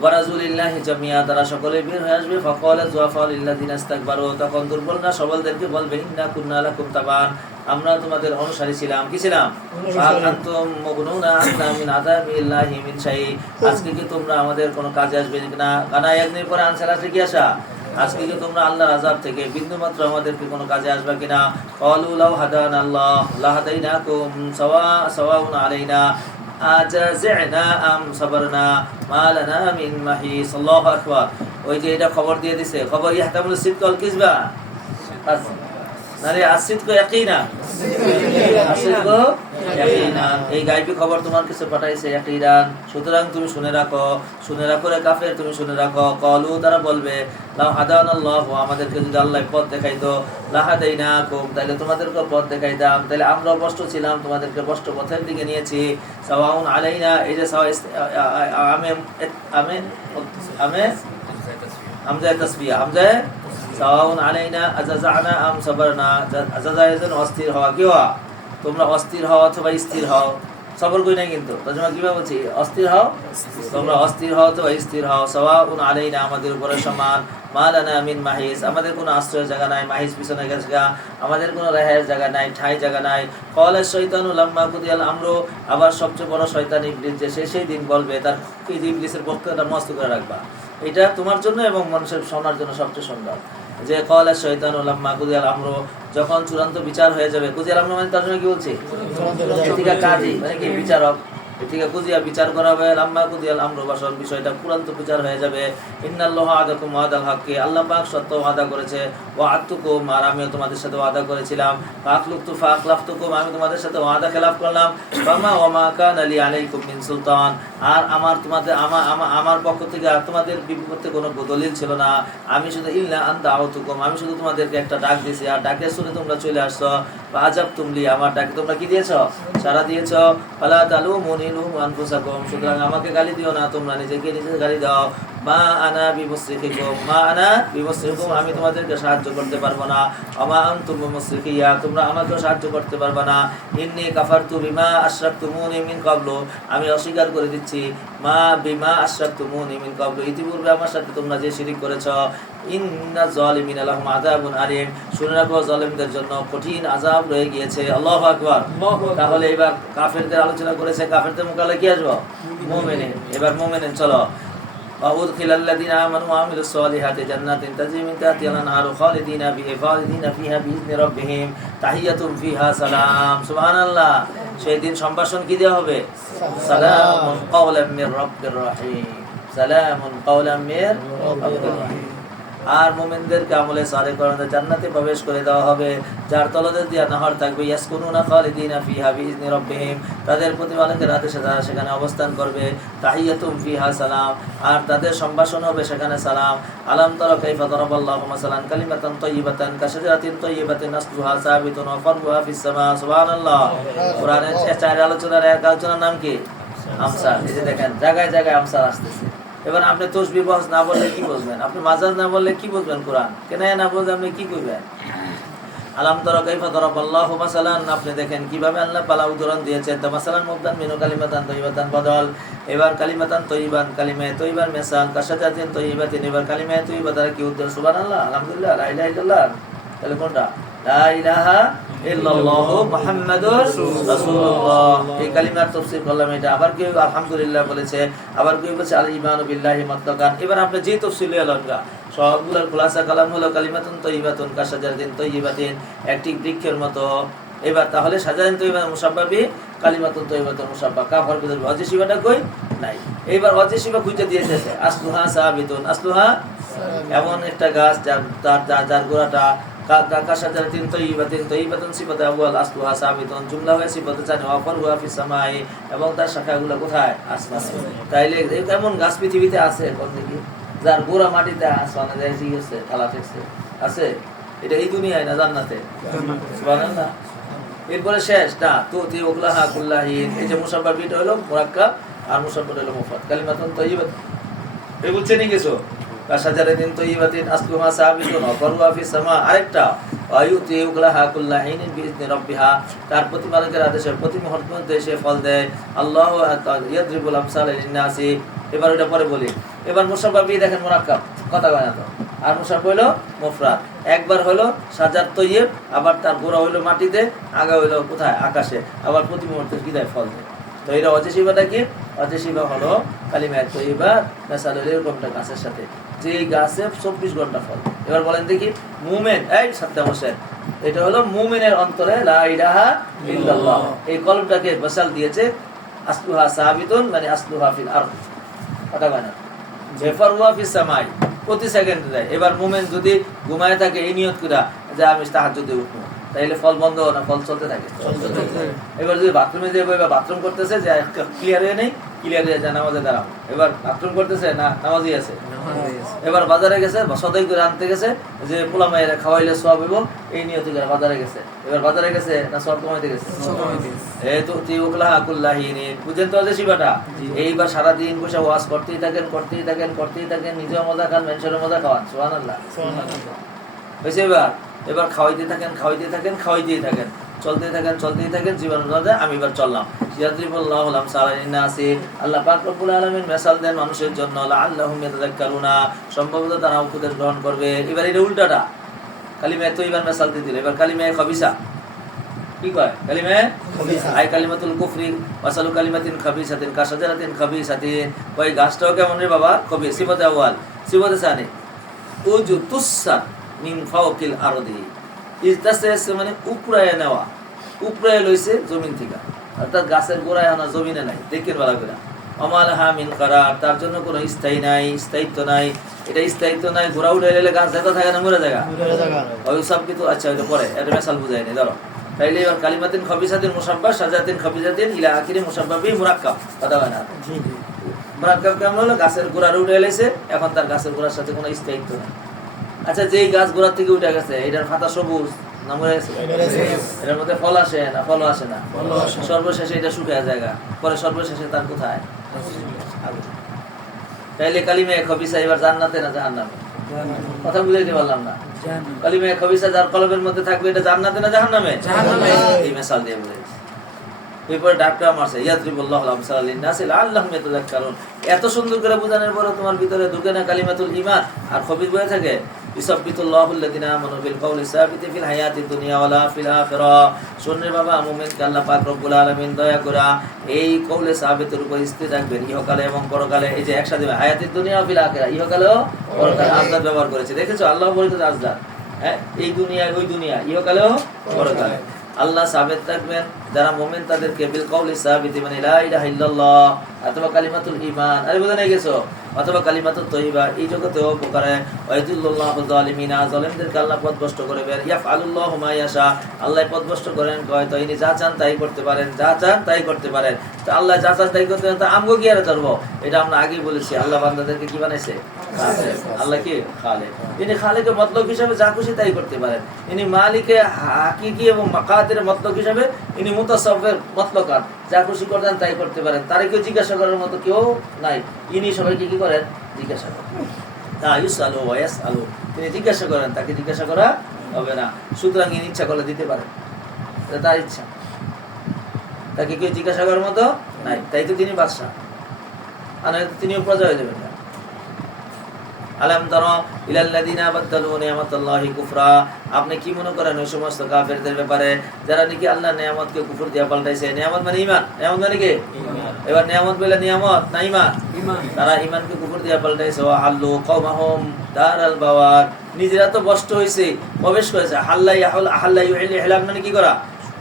ওয়ারাজুলিল্লাহি জামিয়া, তারা সকলে বের হয়ে আসবে। ফাকালা যুআফা লিল্লাযিনা ইস্তাকবারু, তখন দুর্বলরা সবলদেরকে বলবে, ইন্না কুন্না লাকুম তাবান, আমরা তোমাদের অনুসারী ছিলাম। কি ছিলাম? ফাল আনতুম মুগনুনা আন্না মিন আযাবিল্লাহি মিন শাই, আজকে কি তোমরা আমাদের কোনো কাজে আসবে কিনা? কানা একদিন পরে আনসার আসে কি আসা? আজকে কি তোমরা আল্লাহর আযাব থেকে বিন্দুমাত্র আমাদেরকে কোনো কাজে আসবে কিনা? ক্বালু লাউ হাদানাল্লাহ লাহাদাইনাকুম সাওয়াউন আলাইনা আজাযনা আম সাবারনা মা লানা মিন মাহিস। আল্লাহু আকবার। ওই যে এটা খবর দিয়ে দিছে, খবর ইয়াহতামুল সিদক ওয়াল কিযবা, নারে আসিদক ইয়াকিনা, আসিদক ইয়াকিনা, এই গায়বী খবর তোমার কাছে পাঠাইছে ইয়াকিনান। সুতরাং তুমি শুনে রাখো, শুনে রাখো রে কাফের, তুমি শুনে রাখো। ক্বালু, তারা বলবে, লাউ হাদানাল্লাহু, আমাদেরকে যদি আল্লাহ পথ দেখাইতো, লাহাদাইনাকুম, তাহলে তোমাদেরকে পথ দেখাইতাম, তাহলে আমরা ভ্রষ্ট ছিলাম, তোমাদেরকে ভ্রষ্ট পথের দিকে নিয়েছি। সাওয়াউন আলাইনা, এই যে হামজা তাসবিয়া, হামজা সাওয়াউন আলাইনা আজাযানা আম সাবারনা, আজাযায়জন অস্থির হওয়া, কি হওয়া? তোমরা অস্থির হও অথবা স্থির হও, সবর কই নাই কিন্তু। তর্জমা কিভাবে বলছি? অস্থির হও, তোমরা অস্থির হও অথবা স্থির হও। সাওয়াউন আলাইনা, আমাদের উপরে সমান। মা লানা মিন মাহিস, আমাদের কোনো আশ্রয়ের জায়গা নাই। মাহিস পিছনে গেছে, আমাদের কোনো রেহাইয়ের জায়গা নাই, ঠাঁই জায়গা নাই। ক্বালা শাইতানু লাম্মা কুদিয়াল আমরু, আবার সবচেয়ে বড় শয়তান ইবলিস, যে সে সেই দিন বলবে, তার ইবলিসের বক্তব্যটা মস্ত করে রাখবা, এটা তোমার জন্য এবং মানুষের শোনার জন্য সবচেয়ে সুন্দর। যে ক্বালা শাইতানু লাম্মা কুদিয়াল আমরু, যখন চূড়ান্ত বিচার হয়ে যাবে। কুদিয়াল আমরু মানে তার জন্য কি বলছি? এদিকে কাজী মানে কি? বিচারক। এদিকে কুদিয়া বিচার করা হবে। লাম্মা কুদিয়াল আমরু, বাসন বিষয়টা চূড়ান্ত বিচার হয়ে যাবে। ইন্নাল্লাহা আদাকুম ওয়াদাল হাক্কি, আল্লাহ পাক সত্য ওয়াদা করেছে। ওয়াআদতুকুম, আর আমিও তোমাদের সাথে ওয়াদা করেছিলাম। ফাখলাফতুকুম, আমি তোমাদের সাথে ওয়াদা খেলাফ করলাম। ফামা ওয়ামা কানা লি আলাইকুম মিন সুলতান, আর আমার পক্ষ থেকে আর তোমাদের বিপক্ষে কোনো দলিল ছিল না। আমি শুধু ইল্লা আন দাউতুকুম, আমি শুধু তোমাদেরকে একটা ডাক দিয়েছি, আর ডাকে শুনে তোমরা চলে আসছো। ফাআজাবতুম লি, আমার ডাকে তোমরা কি দিয়েছো? সাড়া দিয়েছো। ফালা তালুমুনি লুম আনফুসাকুম, সুতরাং আমাকে গালি দিও না, তোমরা নিজেকে নিজে গালি দাও। মা আনা বিমুসরিখিকুম, মা আনা বিমুসরিকুম, আমি তোমাদেরকে সাহায্য করতে পারবো না। ওমা আনতুম বিমুসরিখিয়া, তোমরা আমাকেও সাহায্য করতে পারবে না। ইন্নী কাফারতু বিমা আশরাকতুমুনি মিন ক্বাবলু, আমি অস্বীকার করে দিচ্ছি। মা বিমা আশরাকতুমুনি মিন ক্বাবলু, ইতিপূর্বে আমার সাথে তোমরা যে শিরক করেছো। ইন্না যালিমিনা লাহুম আযাবুন আলীম, শুনে রাখো জালিমদের জন্য কঠিন আযাব রয়ে গিয়েছে। আল্লাহু আকবার। তাহলে এবার কাফেরদের আলোচনা করেছে, কাফেরদের মোকাবেলায় কি আসবো? মুমিনিন। এবার মুমিনিন, চলো وأدخل الذين آمنوا وعملوا الصالحات جنات تجري من تحتها الأنهار خالدين فيها بإذن ربهم تحيتهم فيها سلام সুবহানাল্লাহ সেই দিন সম্ভাষণ কি দেওয়া হবে সালামুন কাওলাম মির রাব্বির রহিম সালামুন কাওলাম মির রাব্বির রহিম আর মুমিনদেরকে আমলে সালেহ করে জান্নাতে প্রবেশ করে দেওয়া হবে যার তলদেশ দিয়ে নহর থাকবে ইয়াসকুনুনা খালিদিনা ফিহা বিইজনি রাব্বিহিম তাদের প্রতিপালকের আদেশে তারা সেখানে অবস্থান করবে তাহিয়াতুম ফিহা সালাম আর তাদের সম্ভাষণ হবে সেখানে সালাম আলাম তারা কাইফা দারাবাল্লাহু মাসালান কালিমাতান তাইয়িবাতান কাশাজারাতিন তাইয়িবাতিন আসলুহা সাবিতুন ওয়া ফারউহা ফিস সামা সুবহানাল্লাহ কোরআনের চার আলোচনার এক আলোচনার নাম কি আমসাল এই যে দেখেন জায়গায় জায়গায় আমসাল আসতেছে এবার আপনি তসবিহ বহস না বললে কি বুঝবেন আপনি মাজাজ না বললে কি বুঝবেন কোরআন কেন না বুঝলে আপনি কি কইবেন আলাম তারা কাইফা দারাবাল্লাহু মাসালান আপনি দেখেন কিভাবে আল্লাহ পালা উদাহরণ দিয়েছেন তা মাসালান মুবদান মিনু কালিমাতান তাইয়িবাতান বদল এবার কালিমাতান তাইয়িবান কালিমায়ে তাইয়িবার মিসাল কাশাজাতিন তাইয়িবাতিন এবার কালিমায়ে তাইয়িবা দ্বারা কি উদ্দেশ্য সুবহানাল্লাহ আলহামদুলিল্লাহ লা ইলাহা ইল্লাল্লাহ তাহলে কোনটা লা ইলাহা ইল্লাল্লাহু মুহাম্মাদুর রাসূলুল্লাহ এই কালিমার তাফসীর করলাম এটা আবার কেউ আলহামদুলিল্লাহ বলেছে আবার কেউ বলেছে আল ঈমানু বিল্লাহি মুত্তাকান এবার আপনি যে তাফসীর লঙ্গা সবগুলোর খোলাসা কালাম হলো কালিমাতুন তাইয়িবাতুন কাশাজাতিন তাইয়িবাতিন একটি বৃক্ষের মতো এবার তাহলে সাজাতিন তাইয়িবা মুসাব্বাবি কালিমাতুন তাইয়িবাতুন মুসাব্বা কাফার বিদর ওয়াজিশিবাটা কই নাই এইবার ওয়াজিশিবা খুঁজে দিয়েছে আসলুহা সাবিতুন আসলুহা এমন একটা গাছ যার গোড়াটা কাশাজারাতিন তাইয়িবাতিন তাইয়িবাতুন সিফাতে আউয়াল আসলুহা সাবিতুন জুমলা হয়ে সিফাতে জানি ওয়াফার হুয়া ফিস সামাই এবং তার শাখাগুলো কোথায় আসমানে তাইলে এমন গাছ পৃথিবীতে আছে কোন দিকে যার গোড়া মাটিতে আসমানে যায় গেছে ঢালা ঠেকছে আছে এটা এই দুনিয়ায় না জান্নাতে সুবহানাল্লাহ এরপরে শেষ না তুতি উকলাহা কুল্লাহিন এই যে মুসাব্বা বিটা হলো মুরাক্কাব আর মুসাব্বা হলো মুফরাদ কালিমাতুন তাইয়িবাত এই বুঝছেনই কিছু কাশাজারাতিন তাইয়িবাতিন আসলুহা সাবিতুন ওয়া ফারউহা ফিস সামা আরেকটা আয়ুতি উকলাহা কুল্লাহিন বিইذনি রাব্বিহা তার প্রতিপালকের আদেশে প্রতি মুহূর্তে সে ফল দেয় আল্লাহু ইয়াদরিবুল আমসালা লিন-নাসি এবার এটা পরে বলি এবার মুসাব্বা বি দেখেন মুরাক্কাব কথা কয় না তো আর মুসাব্বা হলো মুফরাদ একবার হলো সাজার তাইয়িব আবার তার গোড়া হলো মাটিতে আগা হলো কোথায় আকাশে আবার প্রতি মুহূর্তে কি দেয় ফল দেয় তো এটা ওয়াজিশিবাটা কি ওয়াজিশিবা হলো কালিমায়ে তাইয়িবা মেসালুল এরকমটা গাছের সাথে যে গাছে 24 ঘন্টা ফল এবার বলেন দেখি মুমিন এই সাদ্দাম হোসেন এটা হলো মুমিনের অন্তরে লা ইলাহা ইল্লাল্লাহ এই কলমটাকে বসাল দিয়েছে আসলুহা সাবিতুন মানে আসলুহা ফিল আরদ কথা বলেন জেফারুয়া ফিস সামাই প্রতি সেকেন্ডে দেয় এবার মুমিন যদি ঘুমায় থাকে এই নিয়ত করা যে আমি তাহাজ্জুদে উঠবো তাইলে ফল বন্ধ না ফল চলতে থাকে এবার যদি বাথরুমে যে বাথরুম করতেছে যে ক্লিয়ার হয়ে নেই ক্লিয়ার হয়ে যায় নামাজে দাঁড়াও এবার বাথরুম করতেছে না নামাজই আছে এবার বাজারে গেছে সদাই করে আনতে গেছে যে পোলা মায়েরা খাওয়াইলে সব হইব এই নিয়ত করে বাজারে গেছে এবার বাজারে গেছে না সব কমাইতে গেছে এই তো তি উকলাহা কুল্লাহিনি বুঝেন তো যে শিবাটা এইবার সারা দিন বসে ওয়াজ করতেই থাকেন নিজেও মজা খান মানুষেরও মজা খাওয়ান সুবহানাল্লাহ হয়েছে এবার খাওয়াইতেই থাকেন চলতেই থাকেন জীবন অনুযায়ী আমি এবার চললাম ইয়াদরিবুল্লাহু আমসালা লিন-নাসি আল্লাহ পাক রব্বুল আলামিন মিসাল দেন মানুষের জন্য লাআল্লাহুম ইয়াতাযাক্কারুনা সম্ভবত তারা উপদেশ গ্রহণ করবে এবার এটা উল্টাটা কালিমায়ে তাইয়িবার মিসাল দিয়ে দিল এবার কালিমায়ে খাবিসা কি কয় কালিমায়ে খাবিসা আই কালিমাতুল কুফরি ওয়াসালু কালিমাতিন খাবিসাতিন কাশাজারাতিন খাবিসাতিন ওই গাছটাও কেমন রে বাবা কবি সিফাতে আউয়াল সিফাতে সানি উজু তুসসা মিন ফাওকিল আরদি ইজতাসেস মানে উপরায় নেওয়া উপরায় লইছে জমিন থেকে অর্থাৎ গাছের গোড়ায় আনা জমিনে নাই দেখেন ভালো করে আমালহা মিন কারার তার জন্য কোনো স্থায়িত্ব নাই এটা স্থায়িত্ব নাই গোড়া উঠে এলে গাছ যেতে থাকে না মরে জায়গা ওই সব কিছু আচ্ছা এটা পরে এটা মেসাল বুঝাই নি ধরো তাইলে এবার কালিমাতিন খাবিসাতিন মুসাব্বা সাজাতিন খাবিসাতিন ইলা আখিরি মুসাব্বাবি মুরাক্কাব কথা হয় না মুরাক্কাব কেমন হলো গাছের গোড়া উঠে এলেছে এখন তার গাছের গোড়ার সাথে কোনো স্থায়িত্ব নাই আচ্ছা যেই গাছ গোড়া থেকে উঠে গেছে এটার পাতা সবুজ না মরে গেছে এটার মধ্যে ফল আসে না ফল আসে না সর্বশেষে এটা শুকায় জায়গা পরে সর্বশেষে তার কোথায় তাইলে কালিমায়ে খাবিসা এবার জান্নাতে না জাহান্নামে কথা বুঝাইতে পারলাম না কালিমায়ে খাবিসা যার কলবের মধ্যে থাকবে এটা জান্নাতে না জাহান্নামে এই মিসাল দিয়ে বুঝাইছে এরপরে ডাক্তার মারছে ইয়াদরিবুল্লাহু আমসালা লিন-নাসি লাআল্লাহুম ইয়াতাযাক্কারুন এত সুন্দর করে বোঝানোর পরে তোমার ভিতরে ঢুকে না কালিমাতুল ঈমান আর খবিস বয়ে থাকে ইসাব্বিতুল্লাহু আল্লাযিনা আমানু বিল কওলি সাবিতি ফিল হায়াতিদ দুনিয়া ওয়া ফিল আখিরাহ। শুনরে বাবা মুমিনকে আল্লাহ পাক রব্বুল আলামিন দয়া করে এই কওলে সাবিতের উপর স্থির রাখবেন ইহকালে এবং পরকালে। এই যে একসাথে হায়াতিদ দুনিয়া ওয়া ফিল আখিরাহ, ইহকালেও পরকালে আযদাদ ব্যবহার করেছে। দেখেছো আল্লাহ বলেছে আযদাদ, হ্যাঁ, এই দুনিয়া ওই দুনিয়া, ইহকালেও পরকালে আল্লাহ সাবিত রাখবেন যারা মুমিন তাদেরকে বিল কওলি সাবিত, মানে লা ইলাহা ইল্লাল্লাহ অথবা কালিমাতুল ঈমান, আরে বুঝে নাই গেছো, অথবা কালিমাতুত তাইয়্যিবা, এই জগতেও উপকারে। ওয়াইদুল্লাহু যালিমিনা, জালিমদেরকে আল্লাহ পথভ্রষ্ট করবেন। ইয়াফআলুল্লাহু মা ইয়াশা, আল্লাহ পথভ্রষ্ট করেন কয় তো ইনি যা চান তাই করতে পারেন, যা চান তাই করতে পারেন। তো আল্লাহ যা চান তাই করতে পারেন, তো আমগো কি আর করব? এটা আমরা আগেই বলেছি, আল্লাহ বান্দাদেরকে কি বানাইছে? আল্লাহ কি খালেক। তিনি খালেকের মতলব হিসাবে যা খুশি তাই করতে পারেন। ইনি মালিকে হাকিকি এবং মাকাদের মতলব হিসাবে ইনি মুতাসাব্বির মতলকাত, যা খুশি করতেন তাই করতে পারেন। তারে কেউ জিজ্ঞাসা করার মতো কেউ নাই, ইনি সবাইকে কি করেন? জিজ্ঞাসা করেন। লা ইউসালু ওয়া ইয়াসআলু, তিনি জিজ্ঞাসা করেন, তাকে জিজ্ঞাসা করা হবে না। সুতরাং ইনি ইচ্ছা করলে দিতে পারেন, এটা তার ইচ্ছা, তাকে কেউ জিজ্ঞাসা করার মতো নাই। তাই তো তিনি বাদশা, আর তিনিও প্রজা হয়ে যাবেন না। আলাম তারা ইলাল্লাযিনা বাদদালু নি'মাতাল্লাহি কুফরা, আপনি কি মনে করেন ওই সমস্ত কাফেরদের ব্যাপারে যারা নাকি আল্লাহর নিয়ামতকে কুফর দিয়ে পাল্টাইছে? নিয়ামত মানে ঈমান, নিয়ামত মানে কি? এবার নিয়ামত বলে নিয়ামত না ঈমান? তারা ঈমানকে কুফর দিয়ে পাল্টাইছে। ওয়া হাল্লু কওমাহুম দারাল বাওয়ার, নিজেরা তো কষ্ট হইছে, প্রবেশ করেছে। হাল্লা ইয়াহুল আহাল্লা ইউহিল ইহলাক, মানে কি করা?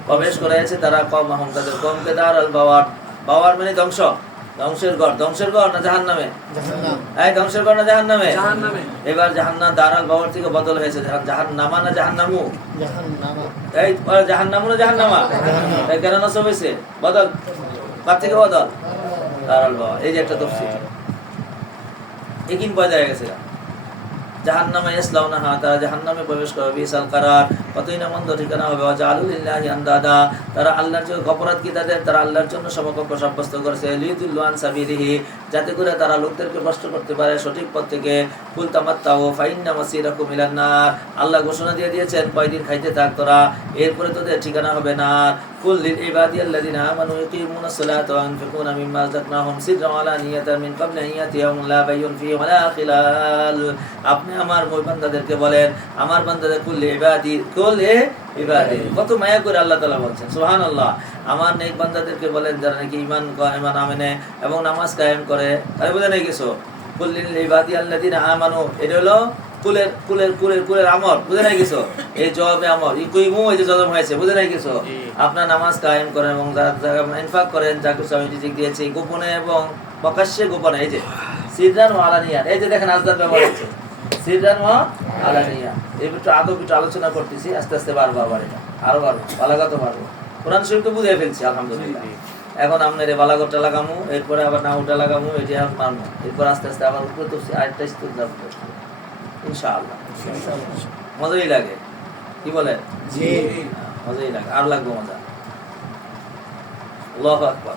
প্রবেশ করেছে তারা কওমাহুম, তাদের কওমকে দারাল বাওয়ার, বাওয়ার মানে ধ্বংস, ধ্বংসের ঘর। ধ্বংসের ঘর না জাহান্নামে? এই ধ্বংসের ঘর না জাহান্নামে? এবার জাহান্নাম দারাল বাওয়ার থেকে বদল হয়েছে জাহান্নামা না জাহান্নামু? এই জাহান্নামু না জাহান্নামা? এই কেন নসব হয়েছে? বদল কার থেকে বদল? দারাল বাওয়ার। এই যে একটা তফসির একিন পয়দা হয়ে গেছে। জাহান্নামে ইয়াসলাউনাহা, তারা জাহান্নামে প্রবেশ করবে। বিসাল কারার, কতই না মন্দ ঠিকানা হবে। ওয়াজালু লিল্লাহি আনদাদা, তারা আল্লাহর জন্য অপরাধ কি তাদের? তারা আল্লাহর জন্য সমকক্ষ সাব্যস্ত করেছে। লিয়ুদিল্লু আন সাবিলিহি, যাতে করে তারা লোকদেরকে নষ্ট করতে পারে সঠিক পথ থেকে। কুল তামাত্তাউ ফাইন্না মাসিরাকুম ইলান নার, আল্লাহ ঘোষণা দিয়ে দিয়েছেন কয়দিন খাইতে থাক তোরা, এরপরে তোদের ঠিকানা হবে না। কুল লিল ইবাদিয়াল্লাযিনা আমানু ইয়াকিমুনাস সালাতা ওয়া ইউনফিকুনা মিম্মা রাযাকনাহুম সিররান ওয়া আলানিয়াতান মিন ক্বাবলি আন ইয়াতিয়াহুম লা বাইয়ুন ফীহি ওয়া লা খিলাল। আপনি আমার ওই বান্দাদেরকে বলেন, আমার বান্দাদের কুল ইবাদি, কুল ইবাদি, কত মায়া করে আল্লাহ তাআলা বলছেন, সুবহানাল্লাহ। আমার নেক বান্দাদেরকে বলেন যারা নাকি ঈমান আনে এবং নামাজ কায়েম করে। আরে বুঝে নাই কিছু? কুল লিল ইবাদিয়াল্লাযিনা আমানু, এটা হলো কুলের কুলের কুলের কুলের আমর, বুঝে নাই কিছু? এই জবাবে আমর ইকুইমু, এই যে জজম হয়েছে, বুঝে নাই কিছু? আপনার নামাজ কায়েম করেন এবং যারা ইনফাক করেন, যা কিছু আমি রিজিক দিয়েছি গোপনে এবং প্রকাশ্যে গোপনে। এই যে সিররান ওয়া আলানিয়া, এই যে দেখেন আজদাদ ব্যবহার হচ্ছে, সিররান ওয়া আলানিয়া। এই একটু আদব একটু আলোচনা করতেছি, আস্তে আস্তে বাড়বো, আবার এটা আরো বাড়বো, বালাগাতও বাড়বো। কোরআন শরীফ তো বুঝে ফেলছি আলহামদুলিল্লাহ। এখন আপনার বালাগতটা লাগামু, এরপরে আবার নাউটা লাগামু, এটি আর মারমু, এরপর আস্তে আস্তে আবার উপরে তুলছি আরেকটা স্তর যাবো ইনশাআল্লাহ। মজাই লাগে, কি বলে? মজাই লাগে, আর লাগবে মজা। আল্লাহু আকবার।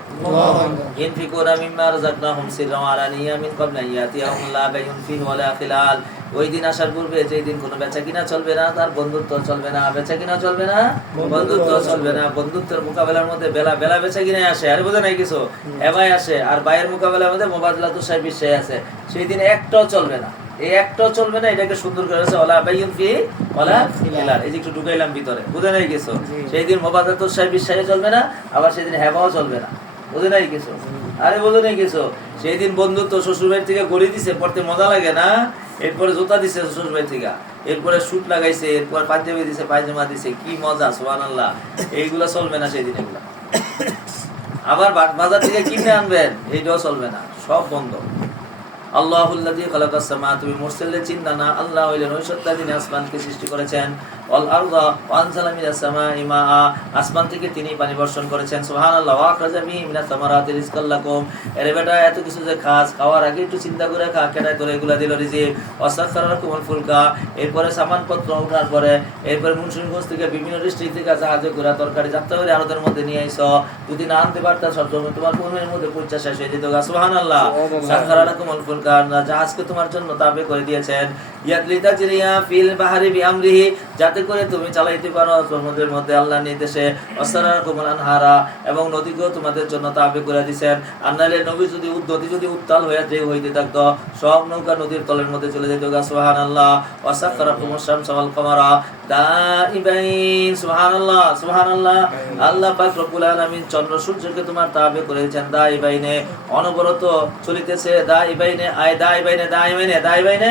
ইনফিকুনা মিম্মা রাযাকনাহুম সিররান ওয়া আলানিয়া মিন ক্বাবলি আন ইয়াতিয়াহুম লা বাইয়ুন ফীহি ওয়া লা খিলাল, ওই দিন আসার পূর্বে যেই দিন কোনো বেচা কিনা চলবে না, তার বন্ধুত্ব চলবে না। বেচা কিনা চলবে না, বন্ধুত্ব চলবে না। বন্ধুত্বের মোকাবেলার মধ্যে বেলা বেলা বেচা কিনাই আসে, আর বোঝে নাই কিছু? এবাই আসে। আর বাইয়ের মোকাবেলার মধ্যে মুবাদলাতু শাই বিশাই আছে, সেই দিন একটাও চলবে না। এই একটাও চলবে না, এটাকে সুন্দর করে আছে ওয়ালা বাইয়ুন ফীহি ওয়া লা খিলাল। এই যে একটু ঢুকাইলাম ভিতরে, বুঝে নাই কিছু? সেই দিন মুবাদলাতু শাই বিশাই চলবে না, আবার সেই দিন হেবাও চলবে না, বুঝে নাই কিছু? আরে বুঝে নাই কিছু? সেই দিন বন্ধুত্ব শ্বশুর বাড়ি থেকে গড়ি দিছে, পড়তে মজা লাগে না? এরপরে জুতা দিছে শ্বশুর বাড়ি থেকে, এরপরে শুট লাগাইছে, এরপর পাঞ্জাবি দিছে, পায়জামা দিছে, কি মজা, সুবহানাল্লাহ। এইগুলা চলবে না সেই দিন, এগুলা। আবার বাজার থেকে কিনে আনবেন, এইটাও চলবে না, সব বন্ধ। আল্লাহুল্লাযী খালাকাস সামাওয়াতি, তুমি মুরসালে চিন্তা না, আল্লাহ হইলেন ওই সত্তা যিনি আসমানকে সৃষ্টি করেছেন। ওয়াল আরদা ওয়া আনজালা মিনাস সামাই মাআ, আসমান থেকে তিনি পানি বর্ষণ করেছেন। সুবহানাল্লাহ। ওয়া আখরাজা মিহি মিনাস সামারাতি রিজকাল লাকুম, এর বেটা এত কিছু যে খাস, খাওয়ার আগে একটু চিন্তা করে খা, কেনায় তোরে এগুলা দিল রিজিক। ওয়া সাখারা লাকুমুল ফুলকা, এরপরে সামানপত্র ওঠার পরে এরপরে মুন্সিগঞ্জ থেকে বিভিন্ন ডিস্ট্রিক্ট থেকে জাহাজে করে তরকারি যাত্রা করে আরতের মধ্যে নিয়ে আইছো। যদি না আনতে পারতা সব সময় তোমার ফোনের মধ্যে পয়সা শেষ হয়ে যেত। সুবহানাল্লাহ। সাখারা লাকুমুল ফুলকা ফুলকা, জাহাজকে তোমার জন্য তাবে করে দিয়েছেন, ইয়াদলিতাজরিয়া ফিল বাহরি বিআমরিহি, যাতে করে তুমি চালাইতে পারো সমুদ্রের মধ্যে আল্লাহর নির্দেশে, ওয়াসারাকুমুল আনহারা, এবং নদীকেও তোমাদের জন্য তাবে করে দিয়েছেন। আর নাহলে নবী যদি উত্তাল হয়ে যে হইতে থাকতো, সব নৌকা নদীর তলের মধ্যে চলে যেত। সুবহানাল্লাহ। ওয়াসাখারাকুমুশ শামসা ওয়াল কামারা দাইবাইন, সুবহানাল্লাহ সুবহানাল্লাহ। আল্লাহ পাক রব্বুল আলামিন চন্দ্র সূর্যকে তোমার তাবে করেছেন দাইবাইনে, অনবরত চলিতেছে। দাইবাইনে আয় দাইবাইনে দাইবাইনে দাইবাইনে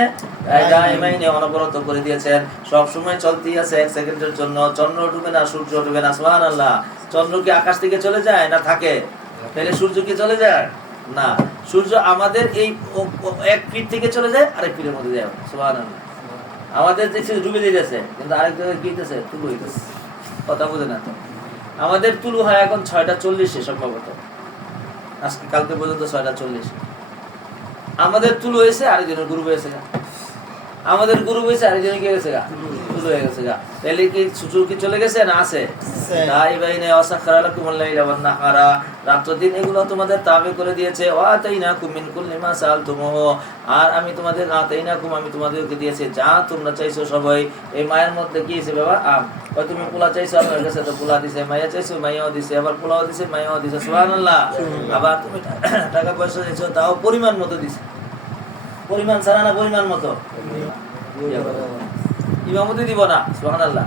দাইবাইনে অনবরত করে দিয়েছেন, সব সময় চলতেই আছে। 1 সেকেন্ডের জন্য চন্দ্র ডুবে না, সূর্য ডুবে না। সুবহানাল্লাহ। চন্দ্র কি আকাশ থেকে চলে যায় না থাকে? তাহলে সূর্য কি চলে যায় না? সূর্য আমাদের এই 1 ফিট থেকে চলে যায়, আরেক ফিটের মধ্যে যায়। সুবহানাল্লাহ। আমাদের দেখছি ডুবে দিতেছে, কিন্তু আরেক জায়গায় কি হইতেছে? তুলু হইতেছে। কথা বুঝে না তো? আমাদের তুলু হয় এখন 6:40 সম্ভবত, আজকে কালকে পর্যন্ত 6:40। আমাদের তুলু হয়েছে, আরেকজনের গ্রুপ হয়েছে গা। আমাদের গ্রুপ হয়েছে, আরেকজনের কি হয়েছে গা? তুলু হয়ে গেছে গা। তাহলে কি সূর্য কি চলে গেছে না আছে? দাইবাইনে ওয়াসাখারালাকুমুল লাইলা ওয়ান নাহারা, রাত দিন এগুলো তোমাদের তাবে করে দিয়েছে। ওয়াতাইনাকুম মিন কুল্লি মা সাআলতুমুহু, আর আমি তোমাদেরকে দিয়েছি যা তোমরা চাইছো সবাই। এই মায়ের মধ্যে কি আছে বাবা? আম। ওই তুমি পোলা চাইছো, আপনার কাছে তো পোলা দিছে, মাইয়া চাইছো, মাইয়াও দিছে, আবার পোলাও দিছে, মাইয়াও দিছে। সুবহানাল্লাহ। আবার তুমি টাকা পয়সা চাইছো, তাও পরিমাণ মতো দিছে। পরিমাণ ছাড়া না পরিমাণ মতো? ইমামতি দিব না। সুবহানাল্লাহ।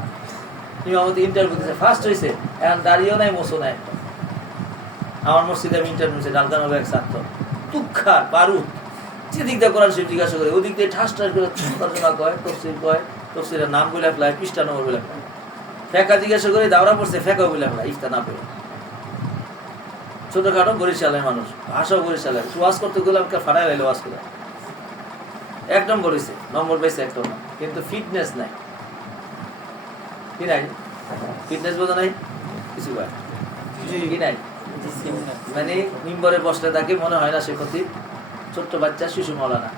ইমামতি ইন্টারভিউ দিছে, ফার্স্ট হয়েছে, এখন দাঁড়িয়েও নাই, মোছো নাই। আমার মসজিদে আমি ইন্টারভিউ দিয়েছি, ডালকানোর এক ছাত্র, তুক্ষার বারুদ, যেদিক দিয়ে কোরআন শরীফ জিজ্ঞাসা করে ওদিক দিয়ে ঠাস ঠাস করে তর্জমা কয়, তফসিরের নাম বলে ফেলায়, পৃষ্ঠা নম্বর বলে ফেলায়। ফেকা জিজ্ঞাসা করে দাওরা পড়ছে, ফেকা বলে ফেলায়, ইফতা না পড়ে। ছোটখাটো বরিশালের মানুষ, ভাষাও বরিশালের, ওয়াজ করতে গেলে আমাকে ফাটাই লাইলে ওয়াজ করে। 1 নম্বর হয়েছে, নম্বর পাইছে 1 নম্বর, কিন্তু ফিটনেস নাই। কি নাই? ফিটনেস বোঝা নাই কিছু ভাই, কি নাই? মানে মিম্বরে বসলে তাকে মনে হয় না সে ক্ষতি, ছোট্ট বাচ্চা, শিশু মৌলানা।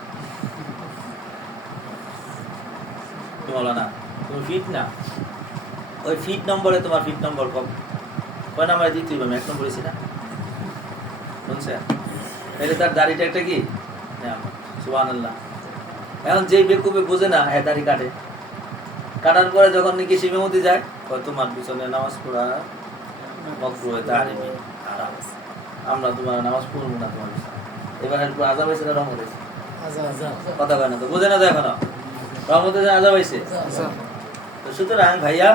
তুমি ফিট না, ওই ফিট নম্বরে তোমার ফিট নম্বর কম। কয় নাম্বারে দিতে হবে? আমি 1 নম্বর হয়েছি না, শুনছেন? তাহলে তার দাড়িটা একটা কি? সুবহানাল্লাহ। এখন যেই বেকুবে বোঝে না, হ্যাঁ দাড়ি কাটে, কাটার পরে যখন নাকি সীমামতি যায়, তোমার পিছনে নামাজ পড়া মাকরুহ তাহরিমি হারাম, আমরা তোমার নামাজ পড়বো না তোমার পিছনে। এবার একটু আযাব হয়েছে না রহমত হয়েছে? কথা কয় না তো, বোঝে না তো এখনো, রহমত হয়েছে আযাব হয়েছে। তো সুতরাং ভাইয়া,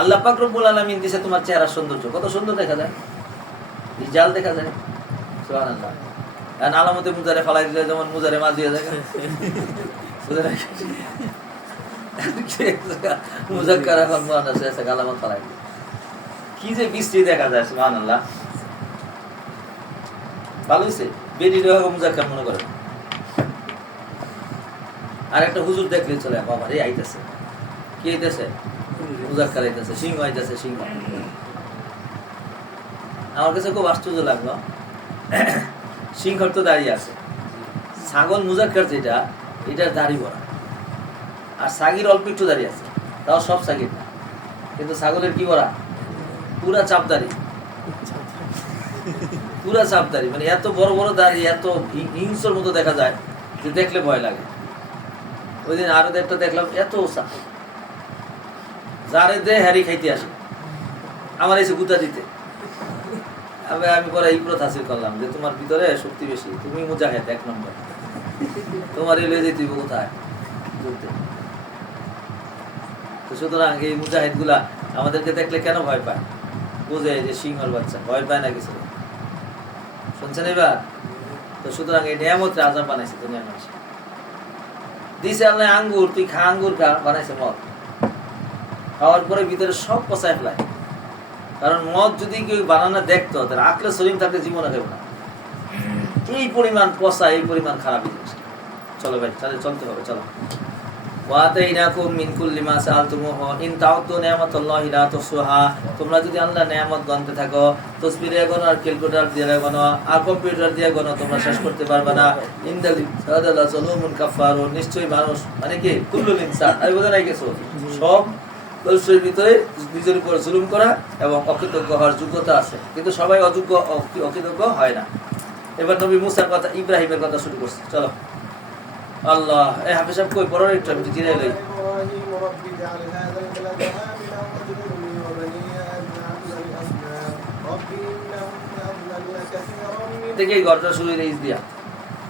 আল্লাহ পাক রব্বুল আলামিন দিয়েছে তোমার চেহারা সৌন্দর্য, কত সুন্দর দেখা যায়, রিজাল দেখা যায়। সুবহানাল্লাহ। আর আলামতে মুজারে ফালাই দিলে যেমন মুজারে মাছ দিয়ে যায়, মুজাক্কার এখন মুআন্নাস আছে, আলামত ফালাই কি যে বৃষ্টি দেখা যায়। সুবহানাল্লাহ। ভালো হয়েছে, বেরিয়ে মুজাক্কার মনে করে। আর একটা হুজুর দেখলে চলে, বাবা রে আইতেছে, কি আইতেছে? মুজাক্কার আইতেছে, সিংহ আইতেছে, সিংহ। আমার কাছে খুব আশ্চর্য লাগলো, সিংহর তো দাঁড়িয়ে আছে, ছাগল মুজাক্কার যেটা, এটার দাড়ি বড়া, আর সাগির অল্প একটু দাঁড়িয়ে আছে, তাও সব সাগির না, কিন্তু ছাগলের কি করা? পুরা চাপদারি, পুরা চাপদারি, মানে এত বড় বড় দাড়ি, এত হিংস্র মতো দেখা যায় যে দেখলে ভয় লাগে। ওই দিন আরো একটা দেখলাম, এত ওসা, যারে দে হ্যারি খাইতে আসে, আমার এসে গুতা দিতে। আমি পরে ইব্রত হাসিল করলাম যে তোমার ভিতরে শক্তি বেশি, তুমি মুজাহিদ 1 নম্বর, তোমার এলে যেতে কোথায় বলতে। তো সুতরাং এই মুজাহিদ গুলা আমাদেরকে দেখলে কেন ভয় পায়? বুঝে যে সিংহর বাচ্চা, ভয় পায় না কিছু। শুনছেন এবার? তো সুতরাং এই নিয়ামত আযাব বানাইছে দুনিয়ার মানুষ, দিছে আল্লাহ আঙ্গুর, তুই খা, আঙ্গুর খা, বানাইছে মদ। খাওয়ার পরে ভিতরে সব পচায় ফেলায়, কারণ মদ যদি কেউ বানানো দেখতো, তাহলে আকলে সলিম থাকলে জীবনে দেব না। এই পরিমাণ পচা, এই পরিমাণ খারাপ জিনিস। চলো ভাই, তাহলে চলতে হবে, চলো। ওয়াতাইনাকুম মিন কুল্লি মা সাআলতুমুহু ইন তাউদ্দু নি'মাতাল্লাহি লা তুহসুহা, তোমরা যদি আল্লাহর নিয়ামত গণতে থাকো, তসবিরে গণো আর ক্যালকুলেটর দিয়ে গণো আর কম্পিউটার দিয়ে গণো, তোমরা শেষ করতে পারবে না। ইনদাল সাদাল্লাহ যালুমুন কাফারুন, নিশ্চয়ই মানুষ, মানে কি কুল্লুল ইনসান, আর বোঝা নাই কিছু, সব মানুষের ভিতরে নিজের উপর জুলুম করা এবং অকৃতজ্ঞ হওয়ার যোগ্যতা আছে, কিন্তু সবাই অযোগ্য, অকৃতজ্ঞ হয় না। এবার নবী মুসার কথা, ইব্রাহিমের কথা শুরু করছে, চলো। আল্লাহ এই হাফেজ সাহেব কই পড়ার একটু আমি জিরাই লই إبراهيم رب اجعل هذا البلد آمنا واجنبني وبني أن نعبد الأصنام رب إنهن أضللن كثيرا منهم থেকে এই ঘরটা শুরু রেইজ দিয়া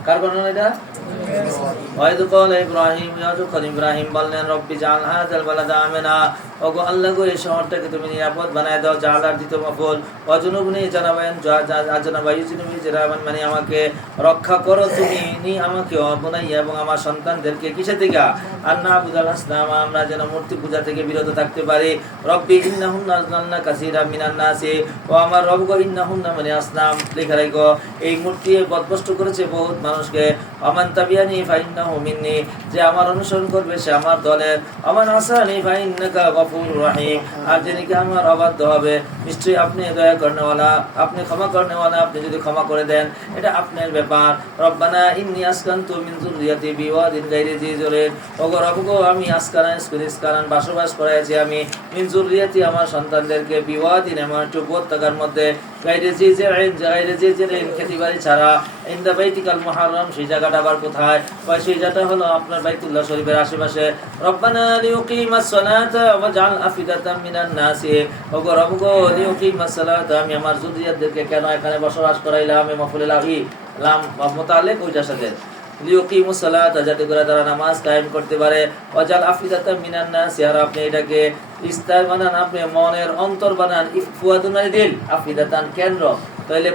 কার ঘটনা এটা ওয়াইদ ক্বালা ইব্রাহিম যখন ইব্রাহিম বললেন রব্বি জাআল হাযাল বালাদা আমিনা ওগো আল্লাহ গো এই শহরটাকে তুমি নিরাপদ বানায় দাও জাআলার দ্বিতীয় মফউল ওয়াজনুবনি জানাবেন আজনাবাইজুনি জারামান মানে আমাকে রক্ষা করো তুমি নি আমাকে অবনাইয়া এবং আমার সন্তানদেরকে কিসে থেকে আন্না আবুদাল আসনাম আমরা যেন মূর্তি পূজা থেকে বিরত থাকতে পারি রব্বি ইন্নাহুন্না আযলালনা কাসীরা মিনান নাসি ও আমার রব গো ইন্নাহুন্না মানে আসনাম লেখা রাখো এই মূর্তি বদভস্ত করেছে বহুত মানুষকে আমান তাবিয়ানি ফাইন্নাহু মিন্নি যে আমার অনুসরণ করবে সে আমার দলের আমান আসানি ফাইন্নাকা গফুরুর রহিম আর যিনি কি আমার অবাধ্য হবে নিশ্চয়ই আপনি দয়া করনেওয়ালা আপনি ক্ষমা করনেওয়ালা আপনি যদি ক্ষমা করে দেন এটা আপনার ব্যাপার রব্বানা ইন্নী আসকানতু মিন যুররিয়াতি বিওয়াদিন গায়রি জি জুরিন ওগো রব গো আমি আসকানান বসবাস করাইছি আমি মিন যুররিয়াতি আমার সন্তানদেরকে বিওয়াদিন এমন একটু উপত্যকার মধ্যে গায়রি জি জুরিন খেতিবাড়ি ছাড়া ইনদা বাইতিকাল মুহাররম সেই জায়গাটা আবার কোথায় ওই সেই জায়গাটা হলো আপনার বাইতুল্লাহ শরীফের আশেপাশে রব্বানা লিউকিমাস সালাতা ওয়াজআল আফিদাতাম মিনান নাসি ওগো রব গো লিউকিমাস সালাতা আমি আমার যুররিয়াতদেরকে কেন এখানে বসবাস করাইলাম মাফুল লাহি লাম মুতাআল্লিক ওইটার সাথে লিউকিমুস সালাতা যাতে করে তারা নামাজ কায়েম করতে পারে ওয়াজআল আফিদাতাম মিনান নাসি আর আপনি এটাকে ইস্তার বানান আপনি মনের অন্তর বানান ইফুয়াদুন দিল আফিদাতান কেন্দ্র তাহলে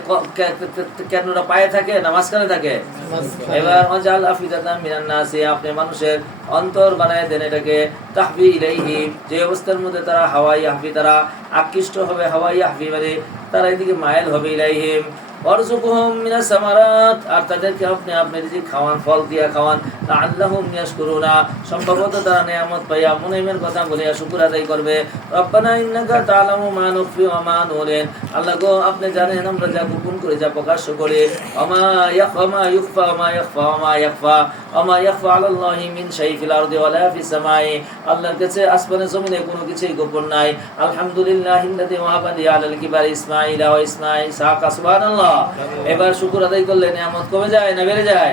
কেন্দ্রটা পায়ে থাকে না মাঝখানে থাকে এবার ওয়াজআল আফিদাতাম মিনান নাসি আপনি মানুষের অন্তর বানায় দেন এটাকে তাহবি ইলাইহি যে অবস্থার মধ্যে তারা হাওয়াই ইয়াহবি তারা আকৃষ্ট হবে হাওয়াই ইয়াহবি মানে তারা এদিকে মাইল হবে ইলাইহিম ওয়ারযুকহুম মিনাস সামারাত আর তাদেরকে আপনি রিজিক খাওয়ান ফল দিয়া খাওয়ান লাআল্লাহুম ইয়াশকুরুনা সম্ভবত তারা নিয়ামত পাইয়া মুনাইমের কথা বলিয়া শুকর আদায় করবে রব্বানা ইন্নাকা তাআলামু মা নুখফি ওয়া মা নুরিন আল্লাহ গো আপনি জানেন আমরা যা গোপন করে যা প্রকাশ করি ওমা ইউখফা ওমা ইয়াখফা ওমা ইয়াখফা আলাল্লাহি মিন শাইইন ফিল আরদি ওয়ালা ফিস সামাই আল্লাহর কাছে আসমানে জমিনে কোনো কিছুই গোপন নাই আলহামদুলিল্লাহিল্লাযী ওয়াহাবা লি আলাল কিবারি ইসমাঈল ওয়া ইসহাক সুবহানাল্লাহ এবার শুকর আদায় করলে নিয়ামত কমে যায় না বেড়ে যায়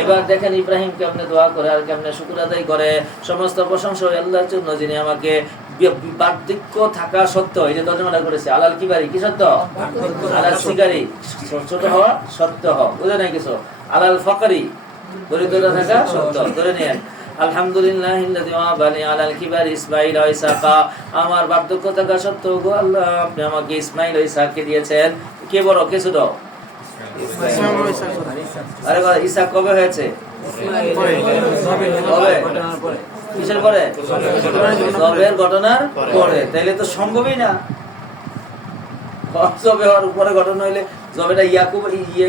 এবার দেখেন ইব্রাহিম কেমনে দোয়া করে আর কেমনে শুকর আদায় করে সমস্ত প্রশংসা আল্লাহর জন্য যিনি আমাকে বার্ধক্য থাকা সত্ত্বেও এই যে তর্জমাটা করেছে আলাল কিবারি কি সত্য আলাল সিগারি ছোট হওয়া সত্য হওয়া বুঝে নাই কিছু আলাল ফাকরি দরিদ্রতা থাকা সত্য ধরে নিয়েন আলহামদুলিল্লাহিল্লাযী ওয়াহাবা লি আলাল কিবারি ইসমাঈল ওয়া ইসহাকা আমার বার্ধক্য থাকা সত্ত্বেও গো আল্লাহ আপনি আমাকে ইসমাঈল ও ইসহাককে দিয়েছেন কে বড় কে ছোট আরে বাবা ইসহাক কবে হয়েছে কিসের পরে জবের ঘটনার পরে তাইলে তো সম্ভবই না জবে হওয়ার উপরে ঘটনা হইলে জবেটা ইয়াকুব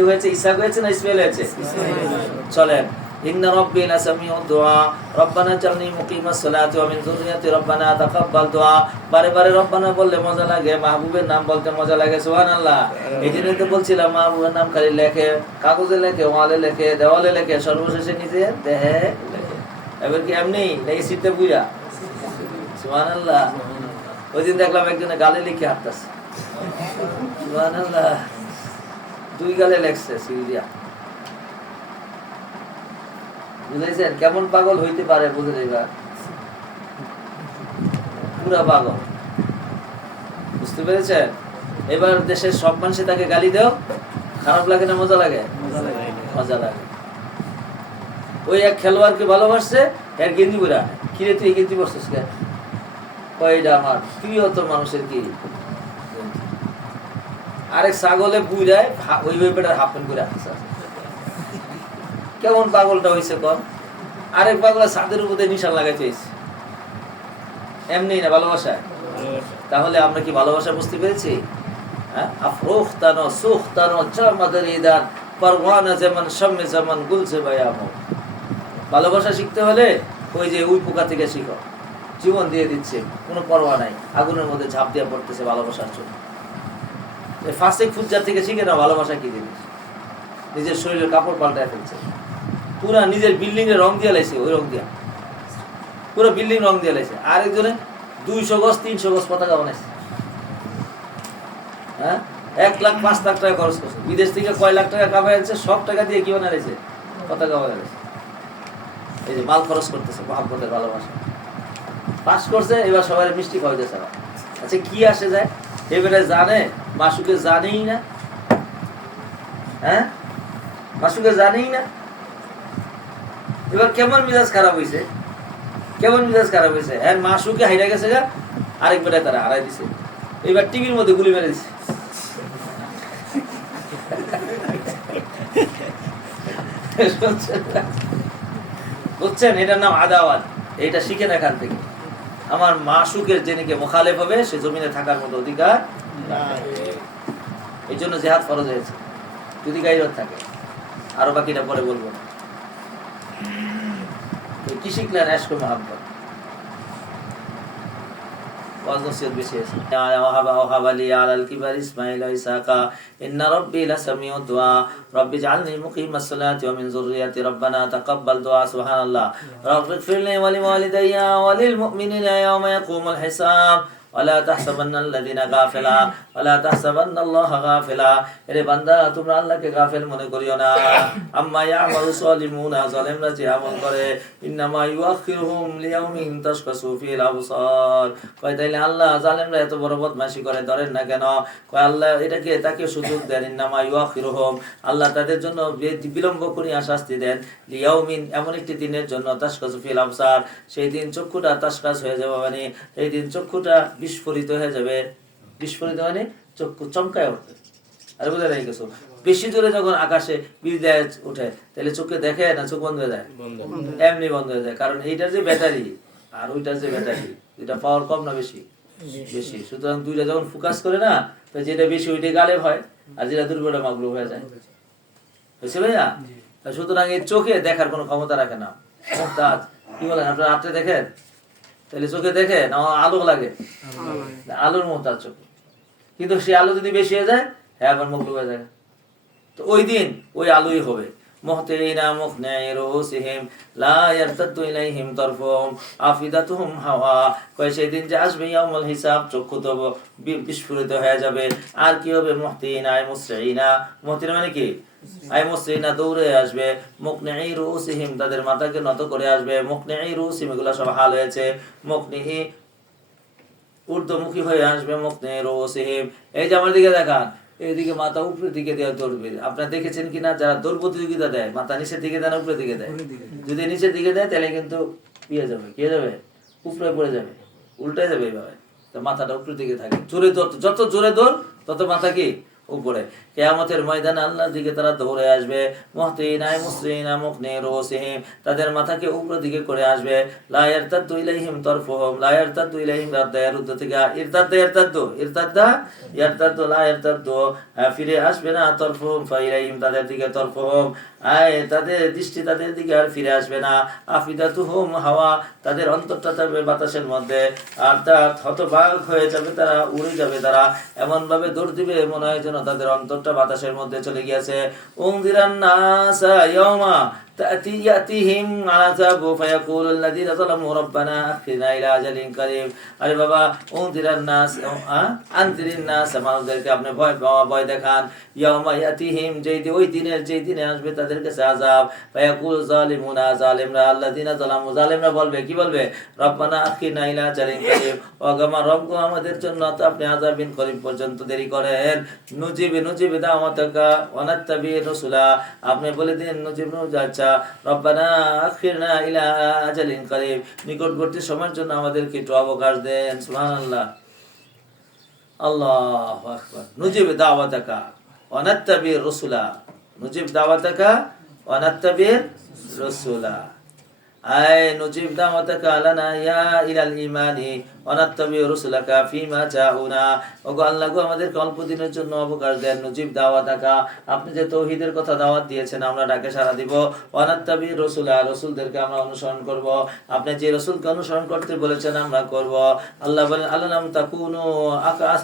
হয়েছে ইসহাক হয়েছে না ইসমাঈল হয়েছে চলেন ইন্না রাব্বি লাসামিউদ দুআ রব্বানা জালনি মুকিমাস সালাতি ওয়া মিন যুররিয়াতি রব্বানা তাকাব্বাল দুআ বারে বারে রব্বানা বললে মজা লাগে মাহবুবের নাম বলতে মজা লাগে সুবহানাল্লাহ এইজন্যই তো বলছিলাম মাহবুবের নাম খালি লেখে কাগজে লেখে ওয়ালে লেখে দেওয়ালে লেখে সর্বশেষে নিজে দেহে লেখে এবার কি এমনি এই সিটে বুইরা সুবহানাল্লাহ ওইদিন দেখলাম একজনে গালে লিখে হাঁটতাছে সুবহানাল্লাহ দুই গালে লেখছে সিরিয়া বুঝেছেন কেমন পাগল হইতে পারে বুঝে যাইবা পুরা পাগল বুঝতে পেরেছেন এবার দেশের সব মানুষে তাকে গালি দাও খারাপ লাগে না মজা লাগে মজা লাগে ওই এক খেলোয়াড়কে ভালোবাসছে এর গেঞ্জি বুড়া কিরে তুই গেঞ্জি বসছিস কেন কয়টা আমার প্রিয় তো মানুষের কি আরেক ছাগলে বুড়ায় ওই পেটার হাফ প্যান্ট করে আসছে কেমন পাগলটা হয়েছে কম আরেক পাগল ছাদের উপরে নিশান লাগাইতে হয়েছে এমনি না ভালোবাসায় তাহলে আমরা কি ভালোবাসা বুঝতে পেরেছি হ্যাঁ আফরোখতানো সুখতানো চামাদের ইদান পরওয়ানা যেমন শামে যেমন গুলছে বায়ামো ভালোবাসা শিখতে হলে ওই যে উই পোকা থেকে শিখো জীবন দিয়ে দিচ্ছে কোনো পরোয়া নাই আগুনের মধ্যে ঝাঁপ দিয়ে পড়তেছে ভালোবাসার জন্য ফাসিক ফুজ্জার থেকে শিখে না ভালোবাসা কি জিনিস নিজের শরীরের কাপড় পাল্টায় ফেলছে পুরা নিজের বিল্ডিং এর রং দিয়ে লাইছে ওই রং দিয়া পুরো বিল্ডিং রং দিয়ে লাইছে আরেকজনে 200 গজ 300 গজ পতাকা বানাইছে হ্যাঁ 1 লাখ 5 লাখ টাকা খরচ করছে বিদেশ থেকে কয় লাখ টাকা কামাই আনছে সব টাকা দিয়ে কি বানাইছে পতাকা বানাইছে এই যে মাল খরচ করতেছে মহাব্বতের ভালোবাসা, পাস করছে, এবার সবাই মিষ্টি খাওয়াইতেছে। আচ্ছা কি আসে যায়, এবারে জানে মাসুকে জানেই না, হ্যাঁ মাসুকে জানেই না। এবার কেমন মিজাজ খারাপ হয়েছে, কেমন মিজাজ খারাপ হয়েছে, হ্যাঁ মাসুকে হাইরা গেছে গা, আরেকবারে তারা হারাই দিছে, এবার টিভির মধ্যে গুলি মেরে দিছে। বুঝছেন, এটার নাম আদাওয়াত। এটা শিখেন এখান থেকে। আমার মাসুকের জেনেকে মুখালেফ হবে, সে জমিনে থাকার মতো অধিকার নাই। এই জন্য জিহাদ ফরজ হয়েছে, যদি গায়রত থাকে। আরো বাকিটা পরে বলবো। কি শিখলেন? এশক মহাব্বত, ওয়াজনসিয়ত বেশি আছে। ওয়াহাবালি আলাল কিবার ইসমাঈল ওয়া ইসহাকা ইন্না রাব্বি লাসামিউদ দুআ রাব্বি জাআলনি মুকিমাস সালাতি ওয়া মিন যুররিয়াতি রাব্বানা তাকাব্বাল দুআ। সুবহানাল্লাহ। রাব্বিগফিরলি ওয়া লিওয়ালিদাইয়া ওয়া লিল মুমিনিনা ইয়াওমা ইয়াকুমুল হিসাব ওয়ালা তাহসাবান্নাল্লাযিনা গাফিলা ওয়ালা তাহসাবান্নাল্লাহা গাফিলা। এরে বান্দা, তোমরা আল্লাহকে গাফিল মনে করিও না। আম্মা ইয়ামালু সালিমুনা, জালেমরা যে আমল করে, ইন্নামা ইউআখিরুহুম লিয়াউমিন তাশখাসু ফিল আবসার। কয় তাইলে আল্লাহ জালেমরা এত বড় বদমাশি করে ধরেন না কেন? কয় আল্লাহ এটাকে তাকে সুযোগ দেন, ইন্নামা ইউআখিরুহুম, আল্লাহ তাদের জন্য বিলম্ব করিয়া শাস্তি দেন, লিয়াউমিন, এমন একটি দিনের জন্য, তাশখাসু ফিল আবসার, সেই দিন চক্ষুটা তাশখাস হয়ে যাবে, মানে এই দিন চক্ষুটা বিস্ফোরিত হয়ে যাবে। বিস্ফোরিত মানে চক্ষু চমকায় উঠবে। আর বুঝে নাই কিছু, বেশি জোরে যখন আকাশে বিদ্যায় উঠে, তাহলে চোখে দেখে না, চোখ বন্ধ হয়ে যায়, এমনি বন্ধ হয়ে যায়। কারণ এইটার যে ব্যাটারি আর ওইটার যে ব্যাটারি, এটা পাওয়ার কম না বেশি? বেশি। সুতরাং দুইটা যখন ফোকাস করে না, তো যেটা বেশি ওইটাই গালেব হয়, আর যেটা দুর্বল মাগলুব হয়ে যায়। বুঝছে ভাইয়া? সুতরাং এই চোখে দেখার কোনো ক্ষমতা রাখে না। কি বলেন আপনারা? রাত্রে দেখেন, তাহলে চোখে দেখে না আলো লাগে, আলোর মহতাজ চোখে। কিন্তু সে আলো যদি বেশি হয়ে যায়, হ্যাঁ আবার মগলুব হয়ে যায়। তো ওই দিন ওই আলোই হবে। মুহতিনা মুকনিই রুসিহিম লা ইয়ারতাদু ইলাইহিম তারফুহুম আফিদাতুহুম হাওয়া। কয় সেই দিন যে আসবে ইয়াউমুল হিসাব, চক্ষু তো বিস্ফোরিত হয়ে যাবে। আর কি হবে? মুহতিনা আই মুসরিনা, মুহতিনা মানে কি? আই মুসরিনা, দৌড়ে আসবে। মুকনিই রুসিহিম, তাদের মাথাকে নত করে আসবে। মুকনিই রুসিহিম, এগুলা সব হাল হয়েছে। মুকনিই, ঊর্ধ্বমুখী হয়ে আসবে। মুকনিই রুসিহিম, এই যে আমার দিকে দেখান, এইদিকে মাথা উপরের দিকে দেওয়া দৌড়বে। আপনারা দেখেছেন কিনা, যারা দৌড় প্রতিযোগিতা দেয়, মাথা নিচের দিকে দেয় না উপরের দিকে দেয়? যদি নিচের দিকে দেয় তাহলে কিন্তু ইয়ে যাবে, কি যাবে? উপরে পড়ে যাবে, উল্টে যাবে এইভাবে। তো মাথাটা উপরের দিকে থাকে। জোরে যত জোরে দৌড়, তত মাথা কি উপরে। কিয়ামতের ময়দানে আল্লাহর দিকে তারা দৌড়ে আসবে। মুহতিনা মুসরিনা মুকনিই রুসিহিম, তাদের মাথাকে উপরের দিকে করে আসবে। লা ইয়ারতাদু ইলাইহিম তারফুহুম, লা ইয়ারতাদু ইলাইহিম, রাদ্দা ইয়ারুদ্দু থেকে ইরতাদা ইয়ারতাদু, ইরতাদা ইয়ারতাদু, লা ইয়ারতাদু, ফিরে আসবে না। তারফুহুম ফাইলাইহিম, তাদের দিকে, তারফুহুম আয় তাদের দৃষ্টি তাদের দিকে আর ফিরে আসবে না। আফিদাতুহুম হাওয়া, তাদের অন্তরটা থাকবে বাতাসের মধ্যে। আর তা হতবাক হয়ে যাবে তারা, উড়ে যাবে তারা, এমন ভাবে দৌড় দিবে মনে হয় যেন তাদের অন্তরটা বাতাসের মধ্যে চলে গিয়েছে। উনদিরান নাসা ইয়াউমা ইয়াতিহিম আযাবু ফায়াকুলু আল্লাযীনা যালামু রাব্বানা আখিরনা ইলা আজালিন কারীব। আরে বাবা, উনদিরান নাস, আনদিরিন নাস, মানুষদেরকে আপনি ভয় দেখান। ইয়াউমা ইয়াতিহিম, ওই দিনে আসবে তাদের কাছে আযাব। ফায়াকুল যালিমুনা, জালিমরা, আল্লাযীনা যালামু, জালিমরা বলবে, কি বলবে? রব্বানা আখিরনা ইলা আজালিন কারীব, ও আমার রব গো, আমাদের জন্য তো আপনি আযাবিন করিব পর্যন্ত দেরি করেন। নুজিব দাওয়াতাকা ওয়া নাত্তাবি রাসূলা, আপনি বলে দিন নুজিব, আচ্ছা, রব্বানা আখিরনা ইলা আজালিন কারীব, নিকটবর্তী সময়ের জন্য আমাদেরকে একটু অবকাশ দেন। সুবহানাল্লাহ, আল্লাহু আকবার। নুজিব দাওয়াতাকা ওয়া নাত্তাবি রাসূলা, নুজিব দাওয়াতাকা ওয়া নাত্তাবি রাসূলা। আয় নুজিব দাওয়াতাকা লানা ইয়া ইলাল ঈমানি ওয়া নাত্তাবি রাসূলাকা ফিমা জাউনা। ওগো আল্লাহ গো, আমাদেরকে অল্প দিনের জন্য অবকাশ দেন। নুজিব দাওয়াতাকা, আপনি যে তৌহিদের কথা দাওয়াত দিয়েছেন, আমরা ডাকে সাড়া দিব। ওয়া নাত্তাবি রাসূলা, রাসূলদেরকে আমরা অনুসরণ করব। আপনি যে রাসূলকে অনুসরণ করতে বলেছেন আমরা করব। আল্লাহ বলেন, আল্লাম তাকুনু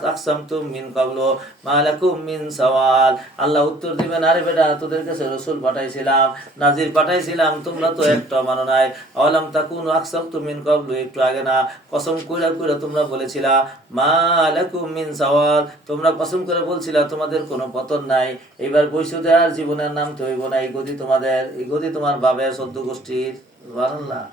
আকসামতুম মিন ক্বাবলু মা লাকুম মিন সাওয়াল। আল্লাহ উত্তর দিবেন, আরে বেটা, তোদের কাছে রাসূল পাঠাইছিলাম, নাজির পাঠাইছিলাম, তোমরা তো একটা মানো নাই। যায়। আওয়ালাম তাকুনু আকসামতুম মিন ক্বাবলু, একটু আগে না কসম কইরা কইরা তোমরা বলেছিলা মা লাকুম মিন সাওয়াল, তোমরা কসম করে বলছিলা তোমাদের কোনো পতন নাই। এবার বৈশুদ্ধ আর জীবনের নাম তো হইব না, এই গদি তোমাদের, এই গদি তোমার বাবার 14 গোষ্ঠীর। সুবহানাল্লাহ।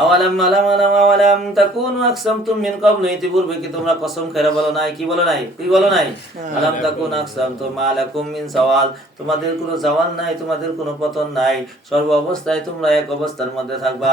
আওয়ালাম তাকুনু আকসামতুম মিন ক্বাবলু, ইতিপূর্বে কি তোমরা কসম করে বলো নাই? কি বলো নাই? কি বলো নাই? আলাম তাকুনু আকসামতুম মা লাকুম মিন সাওয়াল, তোমাদের কোনো জাওয়াল নাই, তোমাদের কোনো পতন নাই, সর্ব অবস্থায় তোমরা এক অবস্থার মধ্যে থাকবা।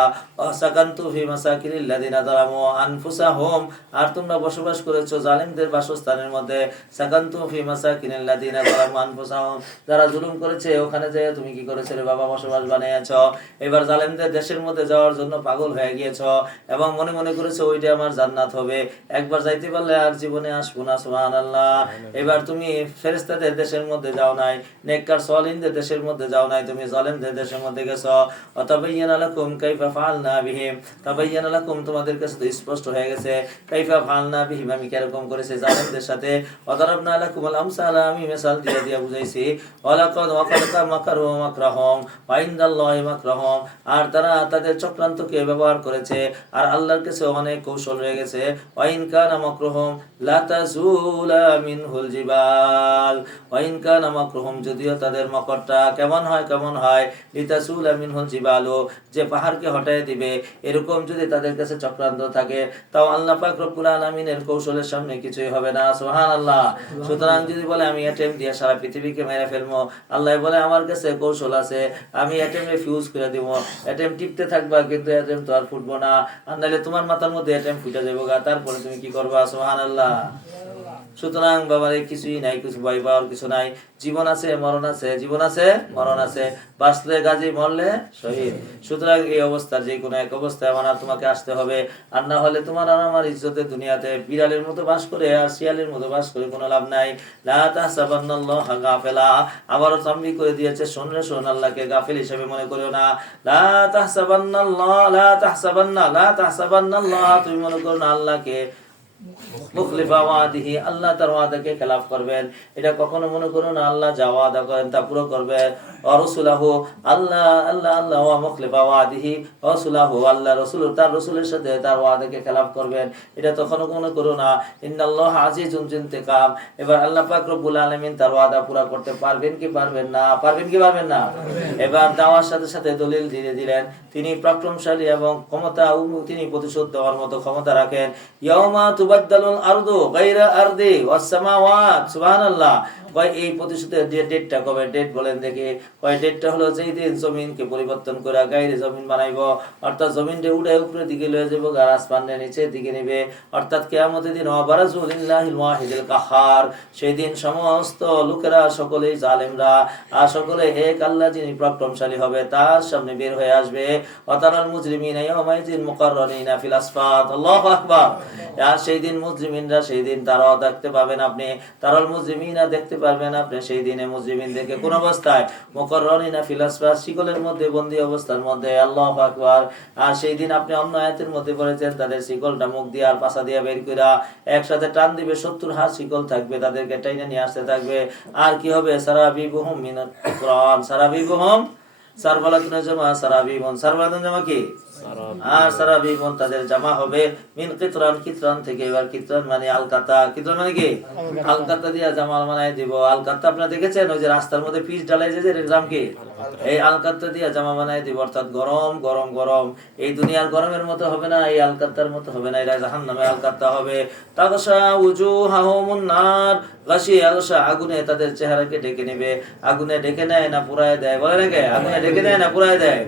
সাকান্তু ফি মাসাকিনিল লাযিনা যালামু আনফুসাহুম, আর তোমরা বসবাস করেছো জালিমদের বাসস্থানের মধ্যে। সাকান্তু ফি মাসাকিনিল লাযিনা যালামু আনফুসাহুম, যারা জুলুম করেছে ওখানে যেয়ে তুমি কি করেছো রে বাবা? বসবাস বানিয়েছো। এবার জালিমদের দেশের মধ্যে যাওয়ার জন্য পাগল হয়ে গিয়েছো এবং মনে মনে করেছো ওইটা আমার জান্নাত হবে, একবার যাইতে পারলে আর জীবনে আসবো না। সুবহানাল্লাহ। এবার তুমি ফেরেশতাদের দেশের মধ্যে যাও নাই, নেককার সালিহিনদের দেশের মধ্যে যাও নাই, তুমি জালিমদের দেশের মধ্যে গেছো। অতাবায়্যানা লাকুম কাইফা ফাআলনা বিহিম, তাবায়্যানা লাকুম, তোমাদের কাছে তো স্পষ্ট হয়ে গেছে, কাইফা ফাআলনা বিহিম, আমি কিরকম করেছি জালিমদের সাথে। ওয়াদারাবনা লাকুমুল আমসালা, আমি মিসাল দিয়ে দিয়ে বুঝাইছি। ওয়ালাকাদ মাকারু মাকরাহুম ওয়া ইনদাল্লাহি মাকরাহুম, আর তারা তাদের চক্রান্তকে ব্যবহার করেছে আর আল্লাহর কাছে অনেক কৌশল রয়ে গেছে। ওয়া ইন কানা মাকরুহুম লা তাজুলা মিনহুল জিবাল, ওয়া ইন কানা মাকরুহুম, যদিও তাদের মকরটা কেমন হয় কেমন হয়, লিতাজুলা মিনহুল জিবালু, যে পাহাড়কে হটায় দিবে, এরকম যদি তাদের কাছে চক্রান্ত থাকে, তাও আল্লাহ পাক রব্বুল আলামিনের কৌশলের সামনে কিছুই হবে না। সুবহানাল্লাহ। সুতরাং যদি বলে আমি অ্যাটেম দিয়ে সারা পৃথিবীকে মেরে ফেলবো, আল্লাহ বলে আমার কাছে কৌশল আছে, আমি অ্যাটেমে ফিউজ করে দিব, অ্যাটেম টিপতে থাকবা কিন্তু অ্যাটেম তো আর ফুটবো না, আর নাহলে তোমার মাথার মধ্যে অ্যাটেম ফুটে যাবো গা, তারপরে তুমি কি করবা? সুবহানাল্লাহ। সুতরাং বাবারে কিছুই নাই, কিছু ভয় পাওয়ার কিছু নাই। জীবন আছে মরণ আছে, জীবন আছে মরণ আছে, বাঁচলে গাজী মরলে শহীদ। সুতরাং এই অবস্থার যে কোনো এক অবস্থায় আমার আর তোমাকে আসতে হবে, আর না হলে তোমার আর আমার ইজ্জতের দুনিয়াতে বিড়ালের মতো বাস করে আর শিয়ালের মতো বাস করে কোনো লাভ নাই। লা তাহসাবান্নাল্লাহা গাফিলা, আবারও তাম্বি করে দিয়েছে, শোন রে শোন, আল্লাহকে গাফিল হিসেবে মনে করিও না। লা তাহসাবান্নাল্লাহ, তুমি মনে করো না আল্লাহকে মুখলিফা ওয়াদিহি, আল্লাহ তার ওয়াদাকে খেলাফ করবেন, এটা কখনো মনে করো না। আল্লাহ যা ওয়াদা করেন তা পুরো করবেন। ওয়া রাসূলুহু, আল্লাহ ওয়া মুখলিফা ওয়াদিহি ওয়া রাসূলুহু, আল্লাহ রাসূল তার রাসূলের সাথে তার ওয়াদাকে খেলাফ করবেন, এটা তখনও মনে করো না। ইন্নাল্লাহা আজিজুন ইন্তিকাম, এবার আল্লাহ পাক রব্বুল আলামিন তার ওয়াদা পুরো করতে পারবেন কি পারবেন না? পারবেন কি পারবেন না? এবার দাওয়ার সাথে সাথে দলিল দিয়ে দিলেন তিনি পরাক্রমশালী এবং ক্ষমতা, তিনি প্রতিশোধ দেওয়ার মতো ক্ষমতা রাখেন। ইয়াউমা তুবাদদালুল আরদু গায়রা আরদি ওয়াস সামাওয়াত, সুবহানাল্লাহ। এই প্রতিশোধের যে ডেটটা কবে? ডেট বলেন দেখি। ডেটটা হলো যেই দিন জমিনকে পরিবর্তন করে গায়রে জমিন বানাইবো, অর্থাৎ জমিনটা উড়ে উপরের দিকে লয়ে যাবো, আর আসমানের নিচের দিকে নিবে, অর্থাৎ কিয়ামতের দিন। ওয়াবারাজুলিল্লাহিল ওয়াহিদিল কাহার, সেই দিন সমস্ত লোকেরা, সকলেই জালেমরা আর সকলে এক আল্লাহ যিনি পরাক্রমশালী হবে তার সামনে বের হয়ে আসবে। ওয়াতারাল মুজরিমিনা ইয়াওমাইযিন মুকাররানিনা ফিল আসফাত, আল্লাহু আকবার। আর সেই দিন মুজরিমিনরা, সেই দিন তারাও দেখতে পাবেন আপনি, তারাল মুজরিমিনা দেখতে পারবেন আপনি সেই দিনে মুজরিমিন দেখে কোন অবস্থায়? মুকাররানিনা ফিল আসফাত, শিকলের মধ্যে বন্দী অবস্থার মধ্যে, আল্লাহু আকবার। আর সেই দিন আপনি অন্য আয়াতের মধ্যে পড়েছেন তাদের শিকলটা মুখ দিয়ে আর পাছা দিয়ে বের কইরা একসাথে টান দিবে, 70 হাত শিকল থাকবে, তাদেরকে টাইনা নিয়ে আসতে থাকবে। আর কি হবে? সারাবিবুহুম মিনাত কুরআন, সারাবিবুহুম, সারবালাতুন জামা সারাবিবুন, সারবালাতুন জামা কি? আর সারাবিবুন, তাদের জামা হবে মিন কিতরান, কিতরান থেকে। এবার কিতরান মানে আলকাতা, কিতরান মানে কি? আলকাতা দিয়া জামা বানায় দিব। আলকাতা আপনারা দেখেছেন ওই যে রাস্তার মধ্যে পিচ ঢালাই যে এর নাম কি? এই আলকাতা দিয়া জামা বানায় দিব, অর্থাৎ গরম গরম গরম। এই দুনিয়ার গরমের মতো হবে না, এই আলকাতার মতো হবে না, এটা জাহান্নামের আলকাতা হবে। তাগশা উজুহাহুমুন নার, গাশিয়া গাশা, আগুনে তাদের চেহারাকে ঢেকে নেবে। আগুনে ঢেকে নেয় না পুরায় দেয়? বলে নাকি আগুনে ঢেকে নেয় না পুরায় দেয়?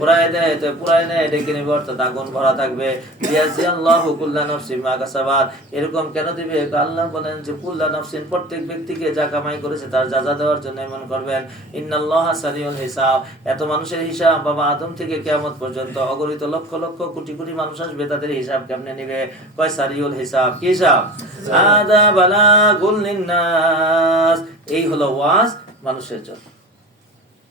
পুরায় দেয়, তো পুরায় নেয়, ঢেকে নেবে, অর্থাৎ আগুন ভরা থাকবে। লিয়াজিয়াল্লাহু কুল্লা নাফসিন মা কাসাবাত, এরকম কেন দিবে? আল্লাহ বলেন যে কুল্লা নাফসিন, প্রত্যেক ব্যক্তিকে যা কামাই করেছে তার যা দেওয়ার জন্য এমন করবেন। ইন্নাল্লাহা সারিউল হিসাব, এত মানুষের হিসাব বাবা আদম থেকে কিয়ামত পর্যন্ত অগণিত লক্ষ লক্ষ কোটি কোটি মানুষ আসবে, তাদের হিসাব কেমনে নিবে? কয় সারিউল হিসাব। কি হিসাব? আদা বালাগুল লিন্নাস, এই হলো ওয়াজ মানুষের জন্য।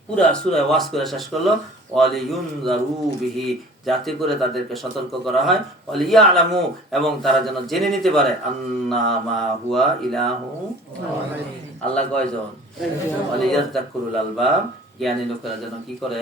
পুরা সূরা ওয়াজ করে শেষ করলো ওয়ালিয়ুনজারু বিহি, যাতে করে তাদেরকে সতর্ক করা হয়, ওয়ালিয়ালামু, এবং তারা যেন জেনে নিতে পারে আন্নামা হুয়া ইলাহু, আল্লাহ কয়জন? ওয়ালিয়াযাক্কুরুল আলবাব, জ্ঞানী লোকেরা যেন কি করে?